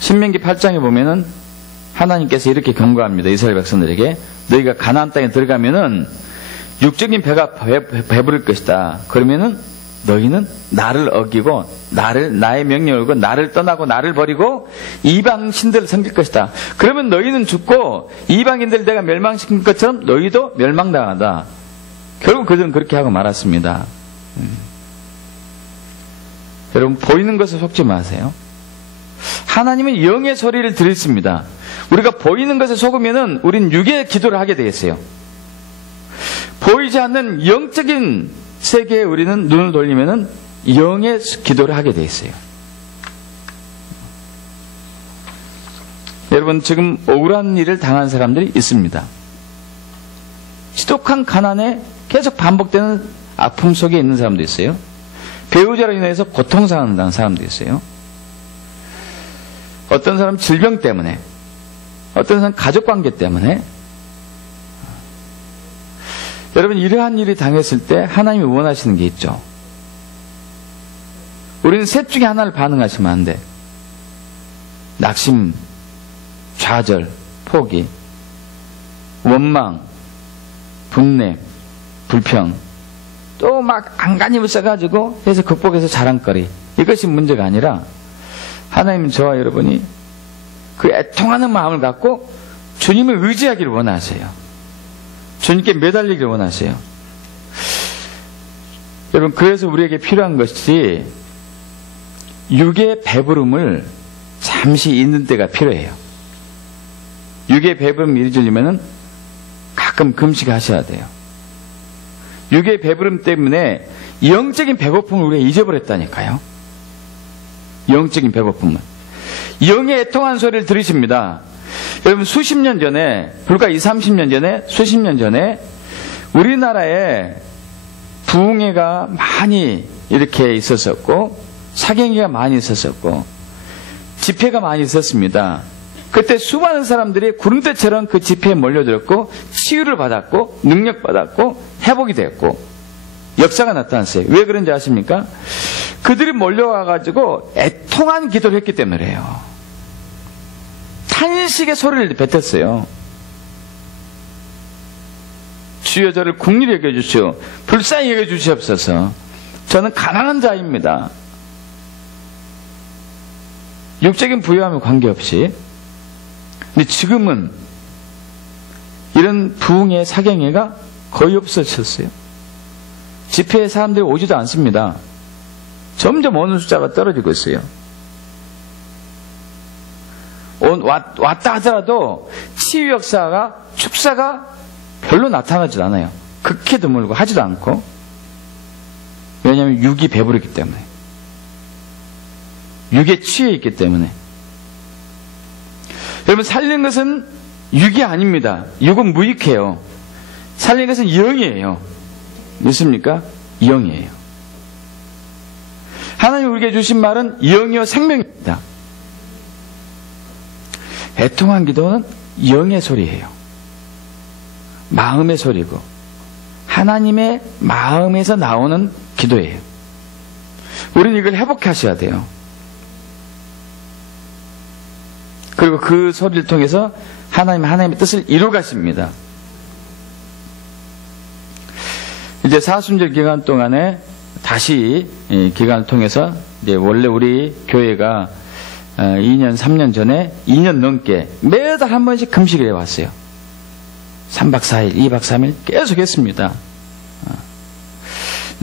신명기 8장에 보면은 하나님께서 이렇게 경고합니다. 이스라엘 백성들에게 너희가 가나안 땅에 들어가면은 육적인 배가 배부를 것이다. 그러면은 너희는 나를 어기고 나의 명령을 어기고 나를 떠나고 나를 버리고 이방 신들을 섬길 것이다. 그러면 너희는 죽고 이방인들 내가 멸망시킨 것처럼 너희도 멸망당하다. 결국 그들은 그렇게 하고 말았습니다. 여러분, 보이는 것에 속지 마세요. 하나님은 영의 소리를 들으십니다. 우리가 보이는 것에 속으면은 우린 육의 기도를 하게 되겠어요. 보이지 않는 영적인 세계에 우리는 눈을 돌리면은 영의 기도를 하게 되겠어요. 여러분, 지금 억울한 일을 당한 사람들이 있습니다. 지독한 가난에 계속 반복되는 아픔 속에 있는 사람도 있어요. 배우자로 인해서 고통당하는 사람도 있어요. 어떤 사람은 질병 때문에, 어떤 사람은 가족관계 때문에. 여러분, 이러한 일이 당했을 때 하나님이 원하시는 게 있죠. 우리는 셋 중에 하나를 반응하시면 안 돼. 낙심, 좌절, 포기, 원망, 분내, 불평, 또 막 안간힘을 써가지고 해서 극복해서 자랑거리. 이것이 문제가 아니라 하나님은 저와 여러분이 그 애통하는 마음을 갖고 주님을 의지하기를 원하세요. 주님께 매달리기를 원하세요. 여러분, 그래서 우리에게 필요한 것이 육의 배부름을 잠시 잊는 때가 필요해요. 육의 배부름을 잊으려면 가끔 금식하셔야 돼요. 육의 배부름 때문에 영적인 배고픔을 우리가 잊어버렸다니까요. 영적인 배고픔을. 영의 애통한 소리를 들으십니다. 여러분, 수십 년 전에, 불과 20, 30년 전에, 수십 년 전에 우리나라에 부흥회가 많이 이렇게 있었었고 사경회가 많이 있었었고 집회가 많이 있었습니다. 그때 수많은 사람들이 구름대처럼 그 집회에 몰려들었고 치유를 받았고 능력받았고 회복이 됐고 역사가 나타났어요. 왜 그런지 아십니까? 그들이 몰려와가지고 애통한 기도를 했기 때문에 그래요. 탄식의 소리를 뱉었어요. 주여 저를 긍휼히 여겨주시오. 불쌍히 여겨주시옵소서. 저는 가난한 자입니다. 육적인 부유함에 관계없이. 근데 지금은 이런 부흥회, 사경회가 거의 없어졌어요. 집회에 사람들이 오지도 않습니다. 점점 오는 숫자가 떨어지고 있어요. 왔다 하더라도 치유 역사가, 축사가 별로 나타나지 않아요. 극히 드물고 하지도 않고. 왜냐하면 육이 배부르기 때문에. 육에 취해 있기 때문에. 여러분, 살리는 것은 육이 아닙니다. 육은 무익해요. 살리는 것은 영이에요. 믿습니까? 영이에요. 하나님 우리에게 주신 말은 영이요 생명입니다. 애통한 기도는 영의 소리예요. 마음의 소리고 하나님의 마음에서 나오는 기도예요. 우리는 이걸 회복하셔야 돼요. 그리고 그 소리를 통해서 하나님의 뜻을 이루가십니다. 이제 사순절 기간 동안에 다시 기간을 통해서 이제 원래 우리 교회가 2년, 3년 전에 2년 넘게 매달 한 번씩 금식을 해왔어요. 3박 4일, 2박 3일 계속 했습니다.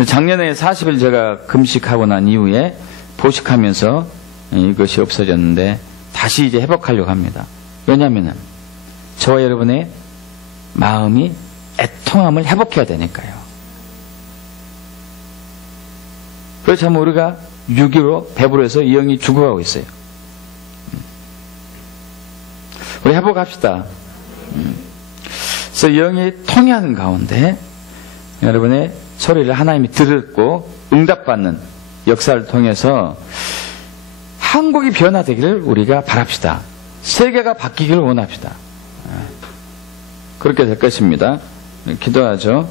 작년에 40일 제가 금식하고 난 이후에 보식하면서 이것이 없어졌는데 다시 이제 회복하려고 합니다. 왜냐하면 저와 여러분의 마음이 애통함을 회복해야 되니까요. 그렇다면 우리가 육으로 배부러서 영이 죽어가고 있어요. 우리 회복합시다. 그래서 영이 통해하는 가운데 여러분의 소리를 하나님이 들었고 응답받는 역사를 통해서 한국이 변화되기를 우리가 바랍시다. 세계가 바뀌기를 원합시다. 그렇게 될 것입니다. 기도하죠.